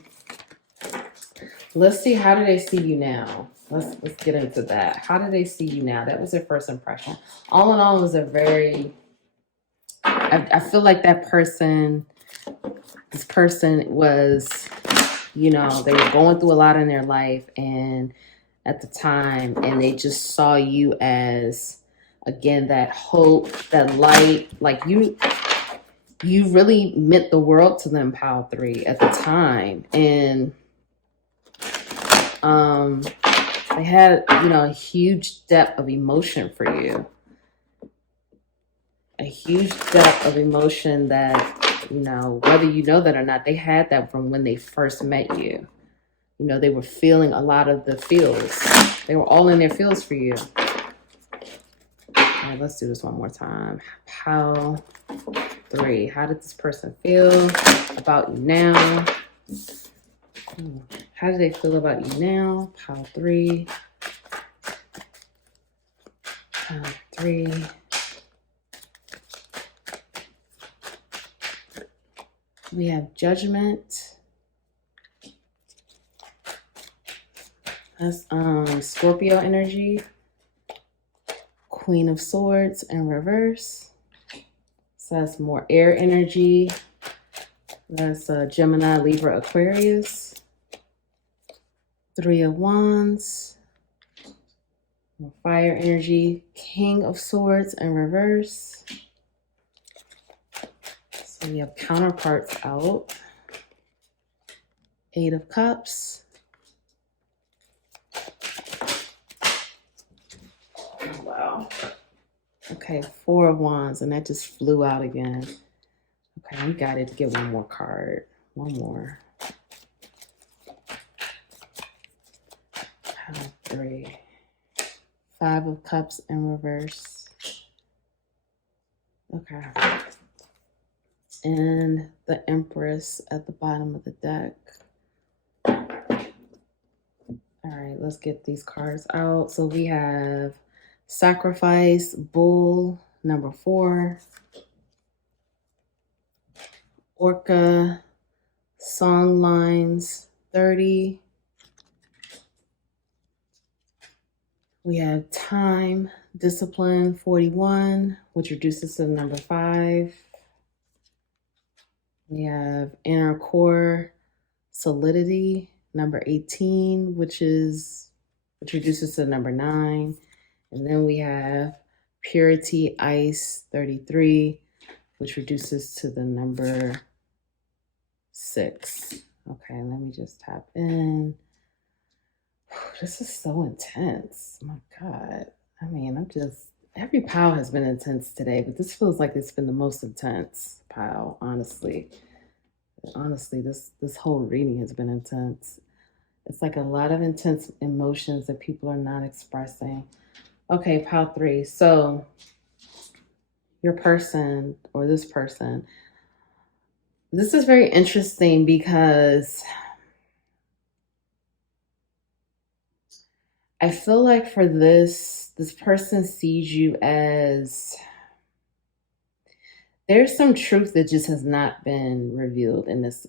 let's see, how do they see you now? Let's get into that. How do they see you now? That was their first impression. All in all, it was a very, I feel like this person was, they were going through a lot in their life, and at the time, and they just saw you as, again, that hope, that light. Like, you really meant the world to them, Pile 3, at the time. And they had, a huge depth of emotion for you. A huge depth of emotion that, whether you know that or not, they had that from when they first met you. They were feeling a lot of the feels. They were all in their feels for you. All right, let's do this one more time. Pile 3. How did this person feel about you now? How do they feel about you now? Pile 3. Pile 3. We have Judgment. That's Scorpio energy. Queen of Swords in reverse. So that's more air energy. That's Gemini, Libra, Aquarius. 3 of Wands. More fire energy. King of Swords in reverse. So we have counterparts out. 8 of Cups. Oh, wow. Okay, 4 of Wands, and that just flew out again. Okay, we got it to get one more card. One more. Pile 3. 5 of Cups in reverse. Okay. And the Empress at the bottom of the deck. All right, let's get these cards out. So we have Sacrifice, Bull, number 4. Orca, Songlines, 30. We have Time, Discipline, 41, which reduces to the number 5. We have Inner Core, Solidity, number 18, which reduces to the number 9. And then we have Purity, Ice, 33, which reduces to the number 6. Okay, let me just tap in. This is so intense. My God. I mean, every pile has been intense today, but this feels like it's been the most intense pile, honestly. Honestly, this whole reading has been intense. It's like a lot of intense emotions that people are not expressing. Okay, pile 3. So your person, or this person, this is very interesting because I feel like for this person sees you as, there's some truth that just has not been revealed in this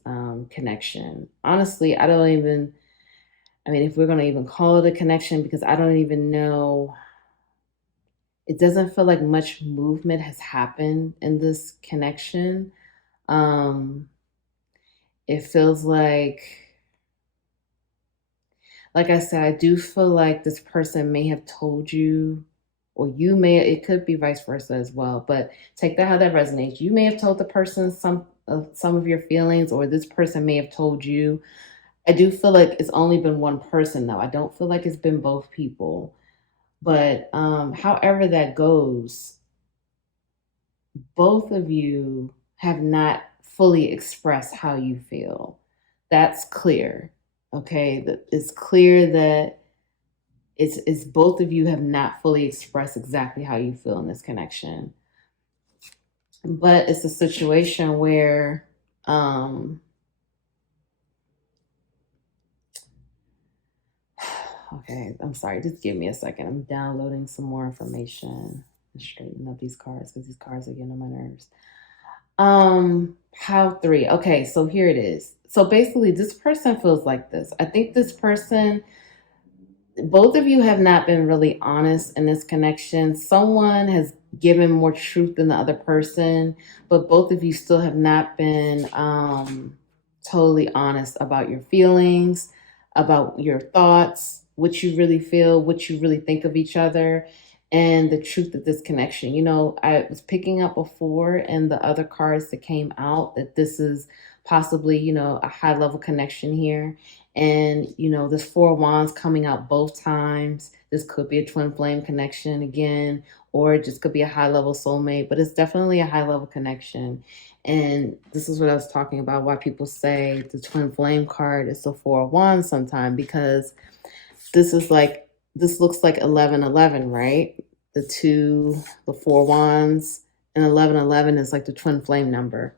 connection. Honestly, if we're going to even call it a connection, because I don't even know, it doesn't feel like much movement has happened in this connection. It feels like I said, I do feel like this person may have told you, or it could be vice versa as well, but take that how that resonates. You may have told the person of some of your feelings, or this person may have told you. I do feel like it's only been one person though. I don't feel like it's been both people. But however that goes, both of you have not fully expressed how you feel. That's clear. Okay. It's clear that it's both of you have not fully expressed exactly how you feel in this connection. But it's a situation where okay, I'm sorry, just give me a second. I'm downloading some more information and straighten up these cards because these cards are getting on my nerves. How three. Okay, so here it is. So basically, this person feels like this. I think this person, both of you have not been really honest in this connection. Someone has given more truth than the other person, but both of you still have not been totally honest about your feelings, about your thoughts, what you really feel, what you really think of each other, and the truth of this connection. You know, I was picking up before in the other cards that came out that this is possibly, you know, a high level connection here. And, you know, this Four of Wands coming out both times. This could be a twin flame connection again, or it just could be a high level soulmate, but it's definitely a high level connection. And this is what I was talking about, why people say the twin flame card is the Four of Wands sometime, because this is like, this looks like 1111, right? The Four Wands, and 1111 is like the twin flame number.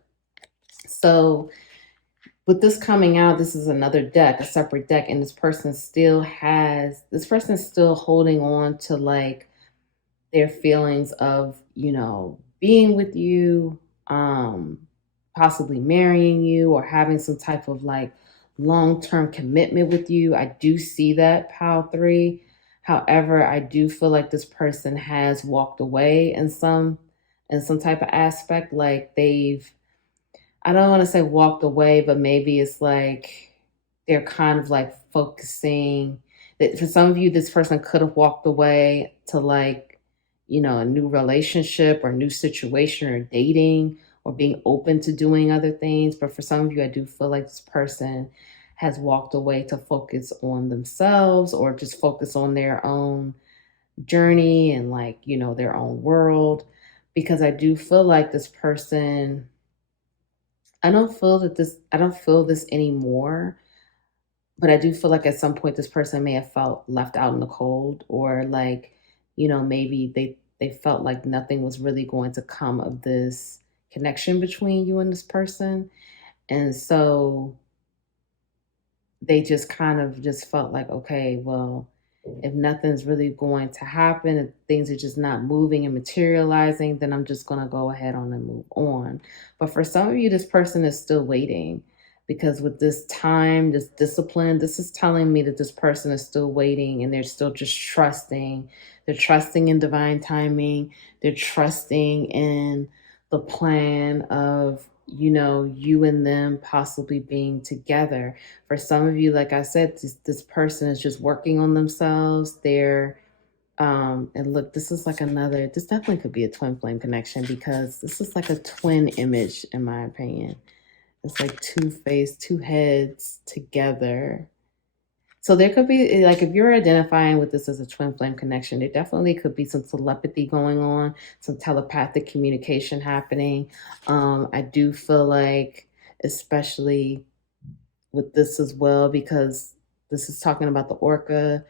So with this coming out, this is another deck, a separate deck, and this person is still holding on to like their feelings of, you know, being with you, possibly marrying you, or having some type of like long-term commitment with you. I do see that, pile three. However, I do feel like this person has walked away in some type of aspect, like I don't want to say walked away, but maybe it's like they're kind of like focusing that for some of you, this person could have walked away to like, you know, a new relationship or new situation or dating or being open to doing other things. But for some of you, I do feel like this person has walked away to focus on themselves or just focus on their own journey and like, you know, their own world. Because I do feel like this person, I don't feel this anymore, but I do feel like at some point this person may have felt left out in the cold, or like, you know, maybe they felt like nothing was really going to come of this connection between you and this person. And so they just kind of just felt like, okay, well, if nothing's really going to happen, if things are just not moving and materializing, then I'm just going to go ahead on and move on. But for some of you, this person is still waiting, because with this time, this discipline, this is telling me that this person is still waiting and they're still just trusting. They're trusting in divine timing. They're trusting in the plan of, you know, you and them possibly being together. For some of you, like I said, this person is just working on themselves. They're and look, this is like this definitely could be a twin flame connection, because this is like a twin image in my opinion. It's like two heads together. So there could be, like, if you're identifying with this as a twin flame connection, there definitely could be some telepathy going on, some telepathic communication happening. I do feel like, especially with this as well, because this is talking about the orca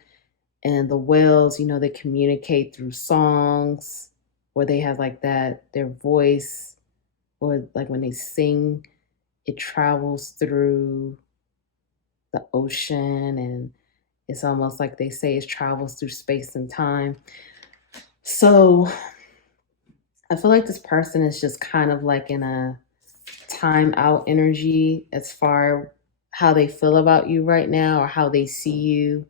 and the whales, you know, they communicate through songs, where they have like their voice, or like when they sing, it travels through the ocean, and it's almost like they say it travels through space and time. So I feel like this person is just kind of like in a time out energy as far how they feel about you right now or how they see you.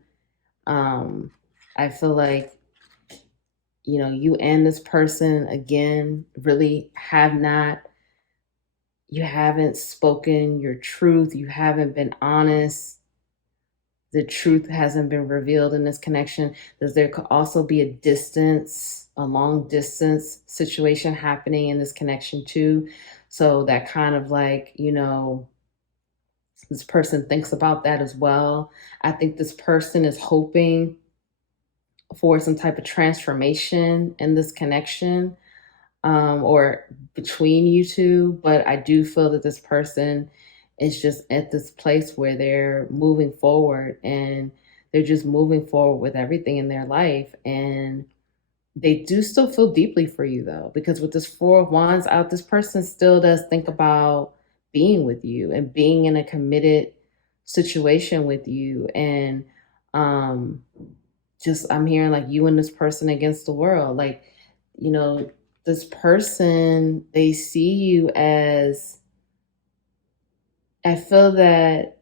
I feel like, you know, you and this person again really you haven't spoken your truth. You haven't been honest. The truth hasn't been revealed in this connection. There could also be a distance, a long distance situation happening in this connection too. So that kind of like, this person thinks about that as well. I think this person is hoping for some type of transformation in this connection, or between you two. But I do feel that this person is just at this place where they're moving forward, and they're just moving forward with everything in their life. And they do still feel deeply for you though, because with this Four of Wands out, this person still does think about being with you and being in a committed situation with you. And um just I'm hearing like you and this person against the world. Like, you know, this person, they see you as, I feel that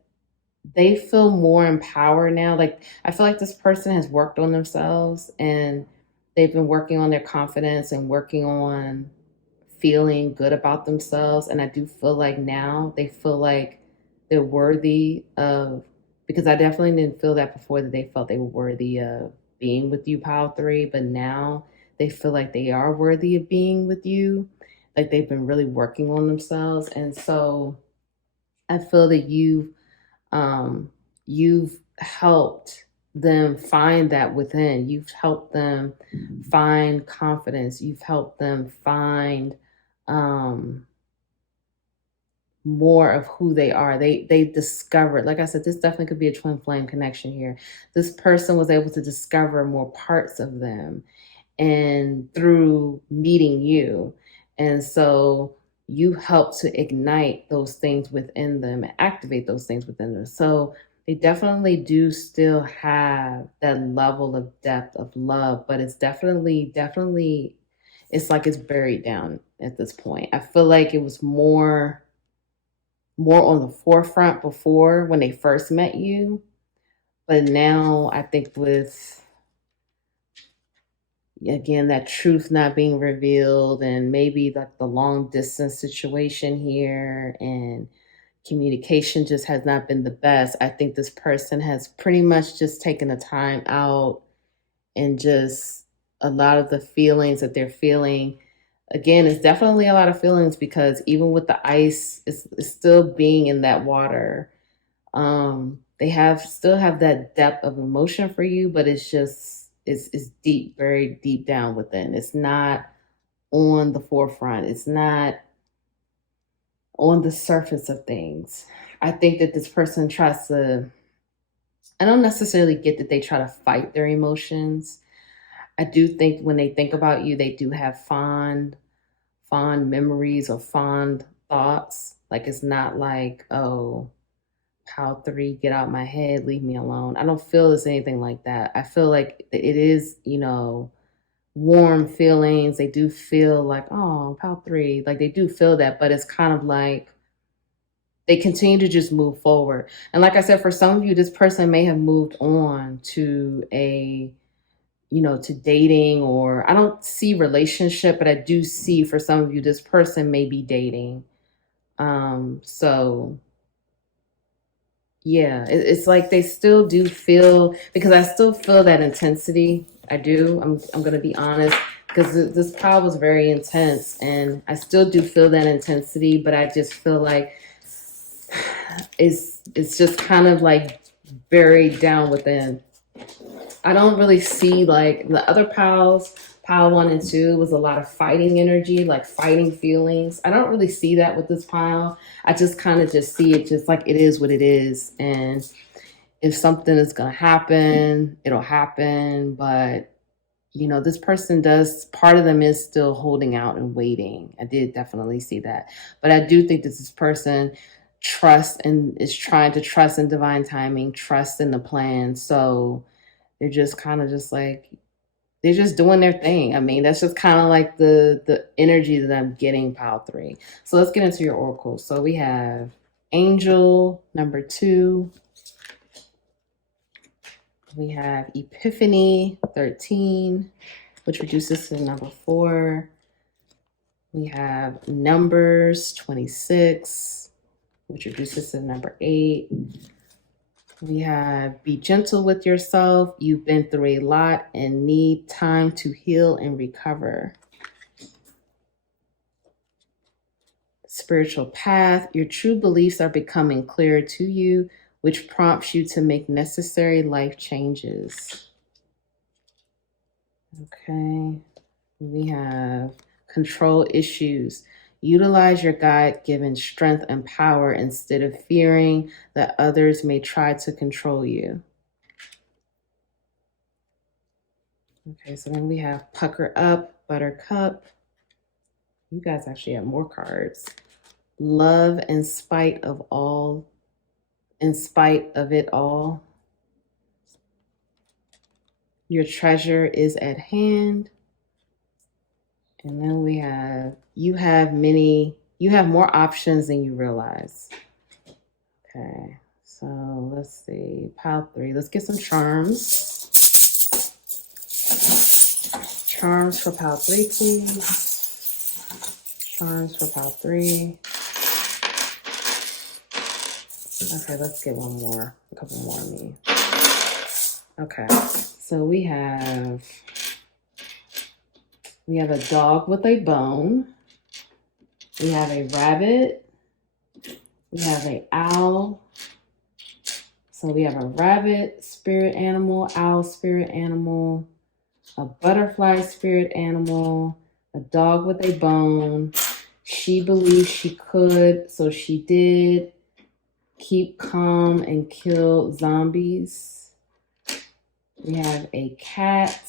they feel more empowered now. Like, I feel like this person has worked on themselves, and they've been working on their confidence and working on feeling good about themselves. And I do feel like now they feel like they're worthy of, because I definitely didn't feel that before, that they felt they were worthy of being with you, Pile 3. But now they feel like they are worthy of being with you. Like they've been really working on themselves. And so I feel that you've helped them find that within. You've helped them find confidence. You've helped them find um, more of who they are. They discovered, like I said, this definitely could be a twin flame connection here. This person was able to discover more parts of them, and through meeting you. And so you help to ignite those things within them and activate those things within them. So they definitely do still have that level of depth of love, but it's definitely, it's like it's buried down at this point. I feel like it was more on the forefront before when they first met you. But now I think with, again, that truth not being revealed, and maybe like the long distance situation here, and communication just has not been the best. I think this person has pretty much just taken the time out, and just a lot of the feelings that they're feeling, again, it's definitely a lot of feelings, because even with the ice, it's still being in that water. They have still have that depth of emotion for you, but it's just it's deep, very deep down within. It's not on the forefront. It's not on the surface of things. I think that this person tries to, I don't necessarily get that they try to fight their emotions. I do think when they think about you, they do have fond memories or fond thoughts. Like, it's not like, oh, Pile 3, get out my head, leave me alone. I don't feel it's anything like that. I feel like it is, warm feelings. They do feel like, oh, Pile 3, like they do feel that, but it's kind of like they continue to just move forward. And like I said, for some of you, this person may have moved on to to dating, or I don't see relationship, but I do see for some of you, this person may be dating. So yeah, it's like they still do feel, because I still feel that intensity. I do. I'm gonna be honest, because this pile was very intense, and I still do feel that intensity. But I just feel like it's just kind of like buried down within. I don't really see like the other piles. Pile 1 and 2 was a lot of fighting energy, like fighting feelings. I don't really see that with this pile. I just kind of just see it just like it is what it is. And if something is going to happen, it'll happen. But, this person does, part of them is still holding out and waiting. I did definitely see that. But I do think that this person trusts and is trying to trust in divine timing, trust in the plan. So they're just kind of just like, they're just doing their thing. I mean, that's just kind of like the energy that I'm getting, Pile 3. So let's get into your oracle. So we have Angel number 2. We have Epiphany 13, which reduces to number 4. We have Numbers 26, which reduces to number 8. We have be gentle with yourself. You've been through a lot and need time to heal and recover. Spiritual path. Your true beliefs are becoming clearer to you, which prompts you to make necessary life changes. Okay. We have control issues. Utilize your God-given strength and power instead of fearing that others may try to control you. Okay, so then we have pucker up, buttercup. You guys actually have more cards. Love in spite of it all. Your treasure is at hand. And then we have, you have more options than you realize. Okay, so let's see, pile 3. Let's get some charms. Charms for pile 3, please. Charms for pile 3. Okay, let's get one more, a couple more of me. Okay, so we have a dog with a bone. We have a rabbit. We have an owl. So we have a rabbit, spirit animal, owl, spirit animal, a butterfly, spirit animal, a dog with a bone. She believed she could, so she did. Keep calm and kill zombies. We have a cat.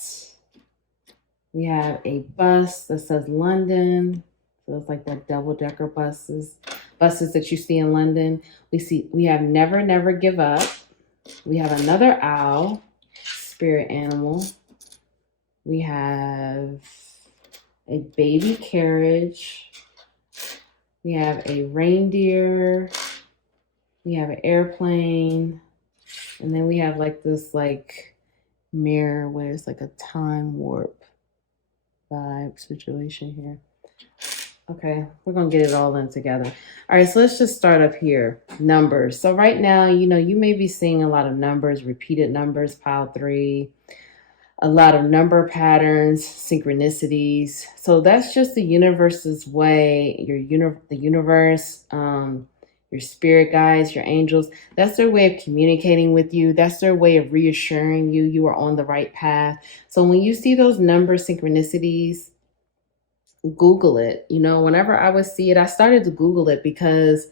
We have a bus that says London. So it's like the double-decker buses that you see in London. We have never, never give up. We have another owl, spirit animal. We have a baby carriage. We have a reindeer. We have an airplane. And then we have like this like mirror where it's like a time warp vibe situation here. Okay, we're going to get it all in together. All right, so let's just start up here. Numbers. So right now, you may be seeing a lot of numbers, repeated numbers, pile 3, a lot of number patterns, synchronicities. So that's just the universe's way, the universe, your spirit guides, your angels. That's their way of communicating with you. That's their way of reassuring you you are on the right path. So when you see those number synchronicities, Google it. Whenever I would see it, I started to Google it because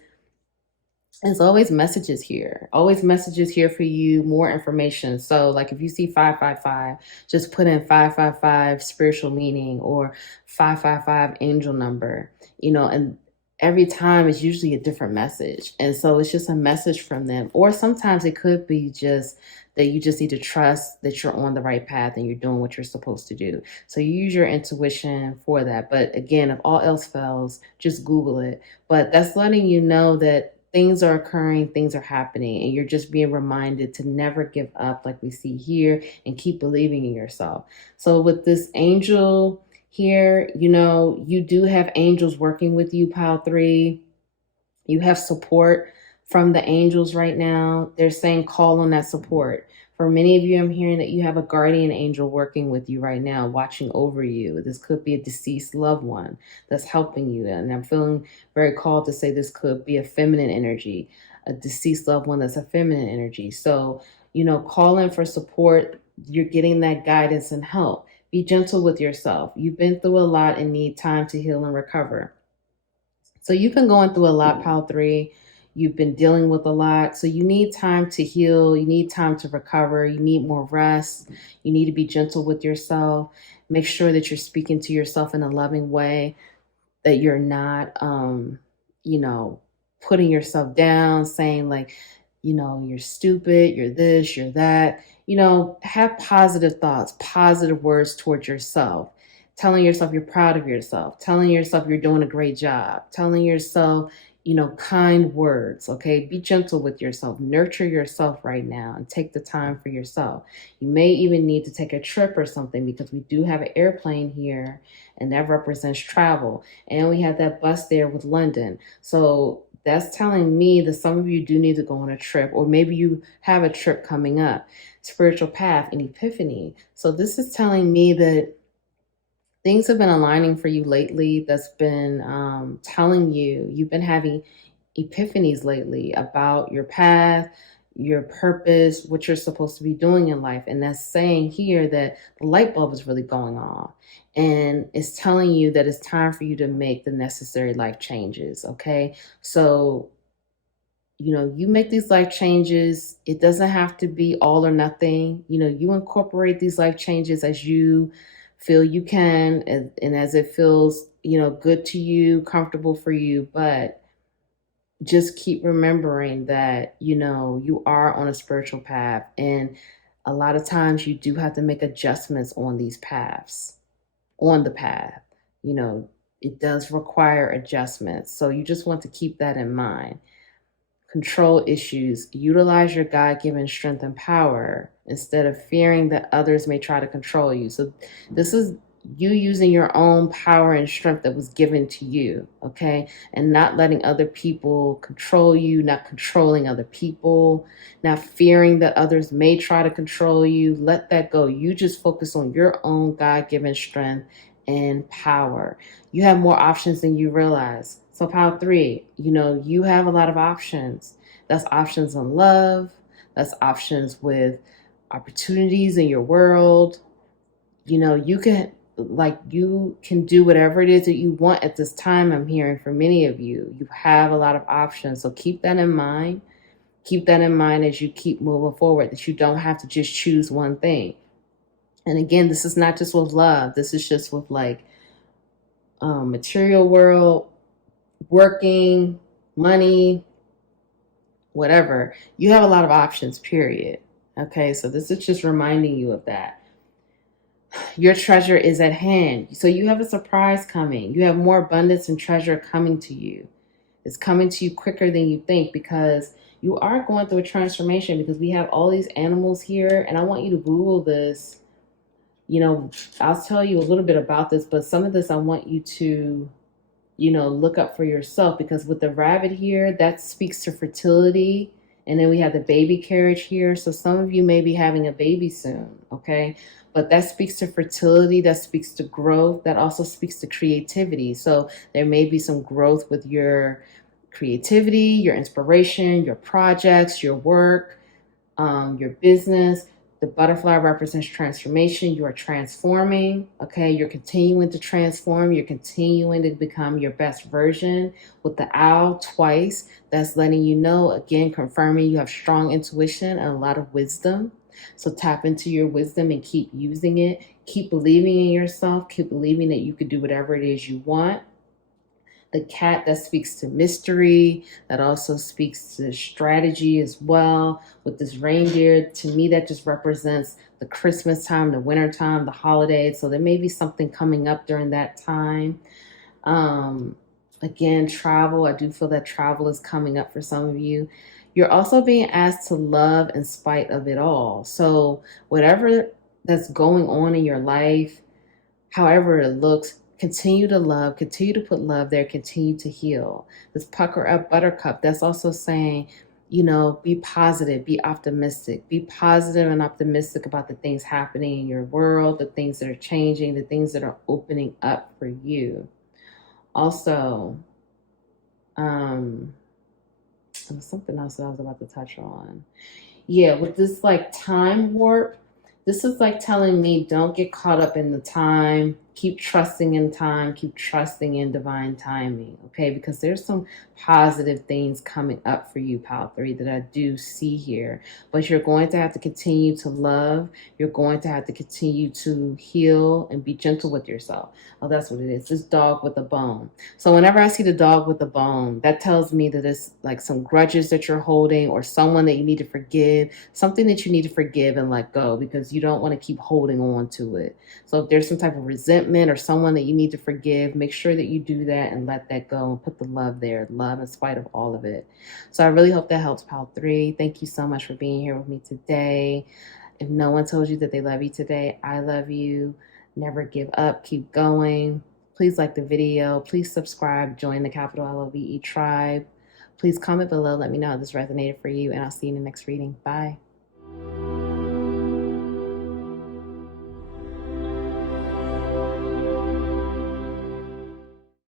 there's always messages here for you, more information. So like if you see 555, just put in 555 spiritual meaning or 555 angel number, and every time it's usually a different message. And so it's just a message from them. Or sometimes it could be just that you just need to trust that you're on the right path and you're doing what you're supposed to do. So you use your intuition for that. But again, if all else fails, just Google it. But that's letting you know that things are occurring, things are happening, and you're just being reminded to never give up like we see here and keep believing in yourself. So with this angel here, you do have angels working with you, pile 3. You have support from the angels right now. They're saying call on that support. For many of you, I'm hearing that you have a guardian angel working with you right now, watching over you. This could be a deceased loved one that's helping you. And I'm feeling very called to say this could be a feminine energy, a deceased loved one that's a feminine energy. So, call in for support. You're getting that guidance and help. Be gentle with yourself. You've been through a lot and need time to heal and recover. So you've been going through a lot, pile 3. You've been dealing with a lot. So you need time to heal. You need time to recover. You need more rest. You need to be gentle with yourself. Make sure that you're speaking to yourself in a loving way, that you're not, putting yourself down, saying like, you're stupid, you're this, you're that. Have positive thoughts, positive words towards yourself. Telling yourself you're proud of yourself, telling yourself you're doing a great job, telling yourself, kind words, okay? Be gentle with yourself, nurture yourself right now and take the time for yourself. You may even need to take a trip or something because we do have an airplane here and that represents travel. And we have that bus there with London. So that's telling me that some of you do need to go on a trip, or maybe you have a trip coming up, spiritual path and epiphany. So this is telling me that things have been aligning for you lately. That's been telling you, you've been having epiphanies lately about your path, your purpose, what you're supposed to be doing in life. And that's saying here that the light bulb is really going off. And it's telling you that it's time for you to make the necessary life changes. Okay. So, you make these life changes. It doesn't have to be all or nothing. You incorporate these life changes as you feel you can, and as it feels, good to you, comfortable for you. But just keep remembering that, you are on a spiritual path. And a lot of times you do have to make adjustments on these paths, on the path. It does require adjustments. So you just want to keep that in mind. Control issues. Utilize your God-given strength and power instead of fearing that others may try to control you. So this is you using your own power and strength that was given to you, okay? And not letting other people control you, not controlling other people, not fearing that others may try to control you. Let that go. You just focus on your own God-given strength and power. You have more options than you realize. So pile 3, you have a lot of options. That's options on love. That's options with opportunities in your world. You can do whatever it is that you want at this time. I'm hearing from many of you. You have a lot of options. So keep that in mind. Keep that in mind as you keep moving forward, that you don't have to just choose one thing. And again, this is not just with love. This is just with material world, working, money, whatever. You have a lot of options, period. Okay, so this is just reminding you of that. Your treasure is at hand. So you have a surprise coming. You have more abundance and treasure coming to you. It's coming to you quicker than you think, because you are going through a transformation, because we have all these animals here. And I want you to Google this. I'll tell you a little bit about this, but some of this I want you to look up for yourself, because with the rabbit here, that speaks to fertility. And then we have the baby carriage here. So some of you may be having a baby soon, okay? But that speaks to fertility, that speaks to growth, that also speaks to creativity. So there may be some growth with your creativity, your inspiration, your projects, your work, your business. The butterfly represents transformation. You are transforming, okay? You're continuing to transform. You're continuing to become your best version. With the owl twice, that's letting you know, again, confirming you have strong intuition and a lot of wisdom. So tap into your wisdom and keep using it. Keep believing in yourself. Keep believing that you can do whatever it is you want. The cat, that speaks to mystery, that also speaks to strategy as well. With this reindeer, to me, that just represents the Christmas time, the winter time, the holidays. So there may be something coming up during that time. Again, travel. I do feel that travel is coming up for some of you. You're also being asked to love in spite of it all. So whatever that's going on in your life, however it looks, continue to love, continue to put love there, continue to heal. This pucker up buttercup, that's also saying, be positive, be optimistic, be positive and optimistic about the things happening in your world, the things that are changing, the things that are opening up for you. Also, there was something else that I was about to touch on. Yeah, with this time warp, this is telling me, don't get caught up in the time. Keep trusting in time. Keep trusting in divine timing, okay? Because there's some positive things coming up for you, Pile 3, that I do see here. But you're going to have to continue to love. You're going to have to continue to heal and be gentle with yourself. Oh, that's what it is. This dog with a bone. So whenever I see the dog with the bone, that tells me that it's some grudges that you're holding, or someone that you need to forgive, something that you need to forgive and let go, because you don't want to keep holding on to it. So if there's some type of resentment or someone that you need to forgive, make sure that you do that and let that go and put the love there. Love in spite of all of it. So I really hope that helps, Pile 3. Thank you so much for being here with me today. If no one told you that they love you today, I love you. Never give up. Keep going. Please like the video. Please subscribe. Join the capital LOVE tribe. Please comment below. Let me know how this resonated for you, and I'll see you in the next reading. Bye.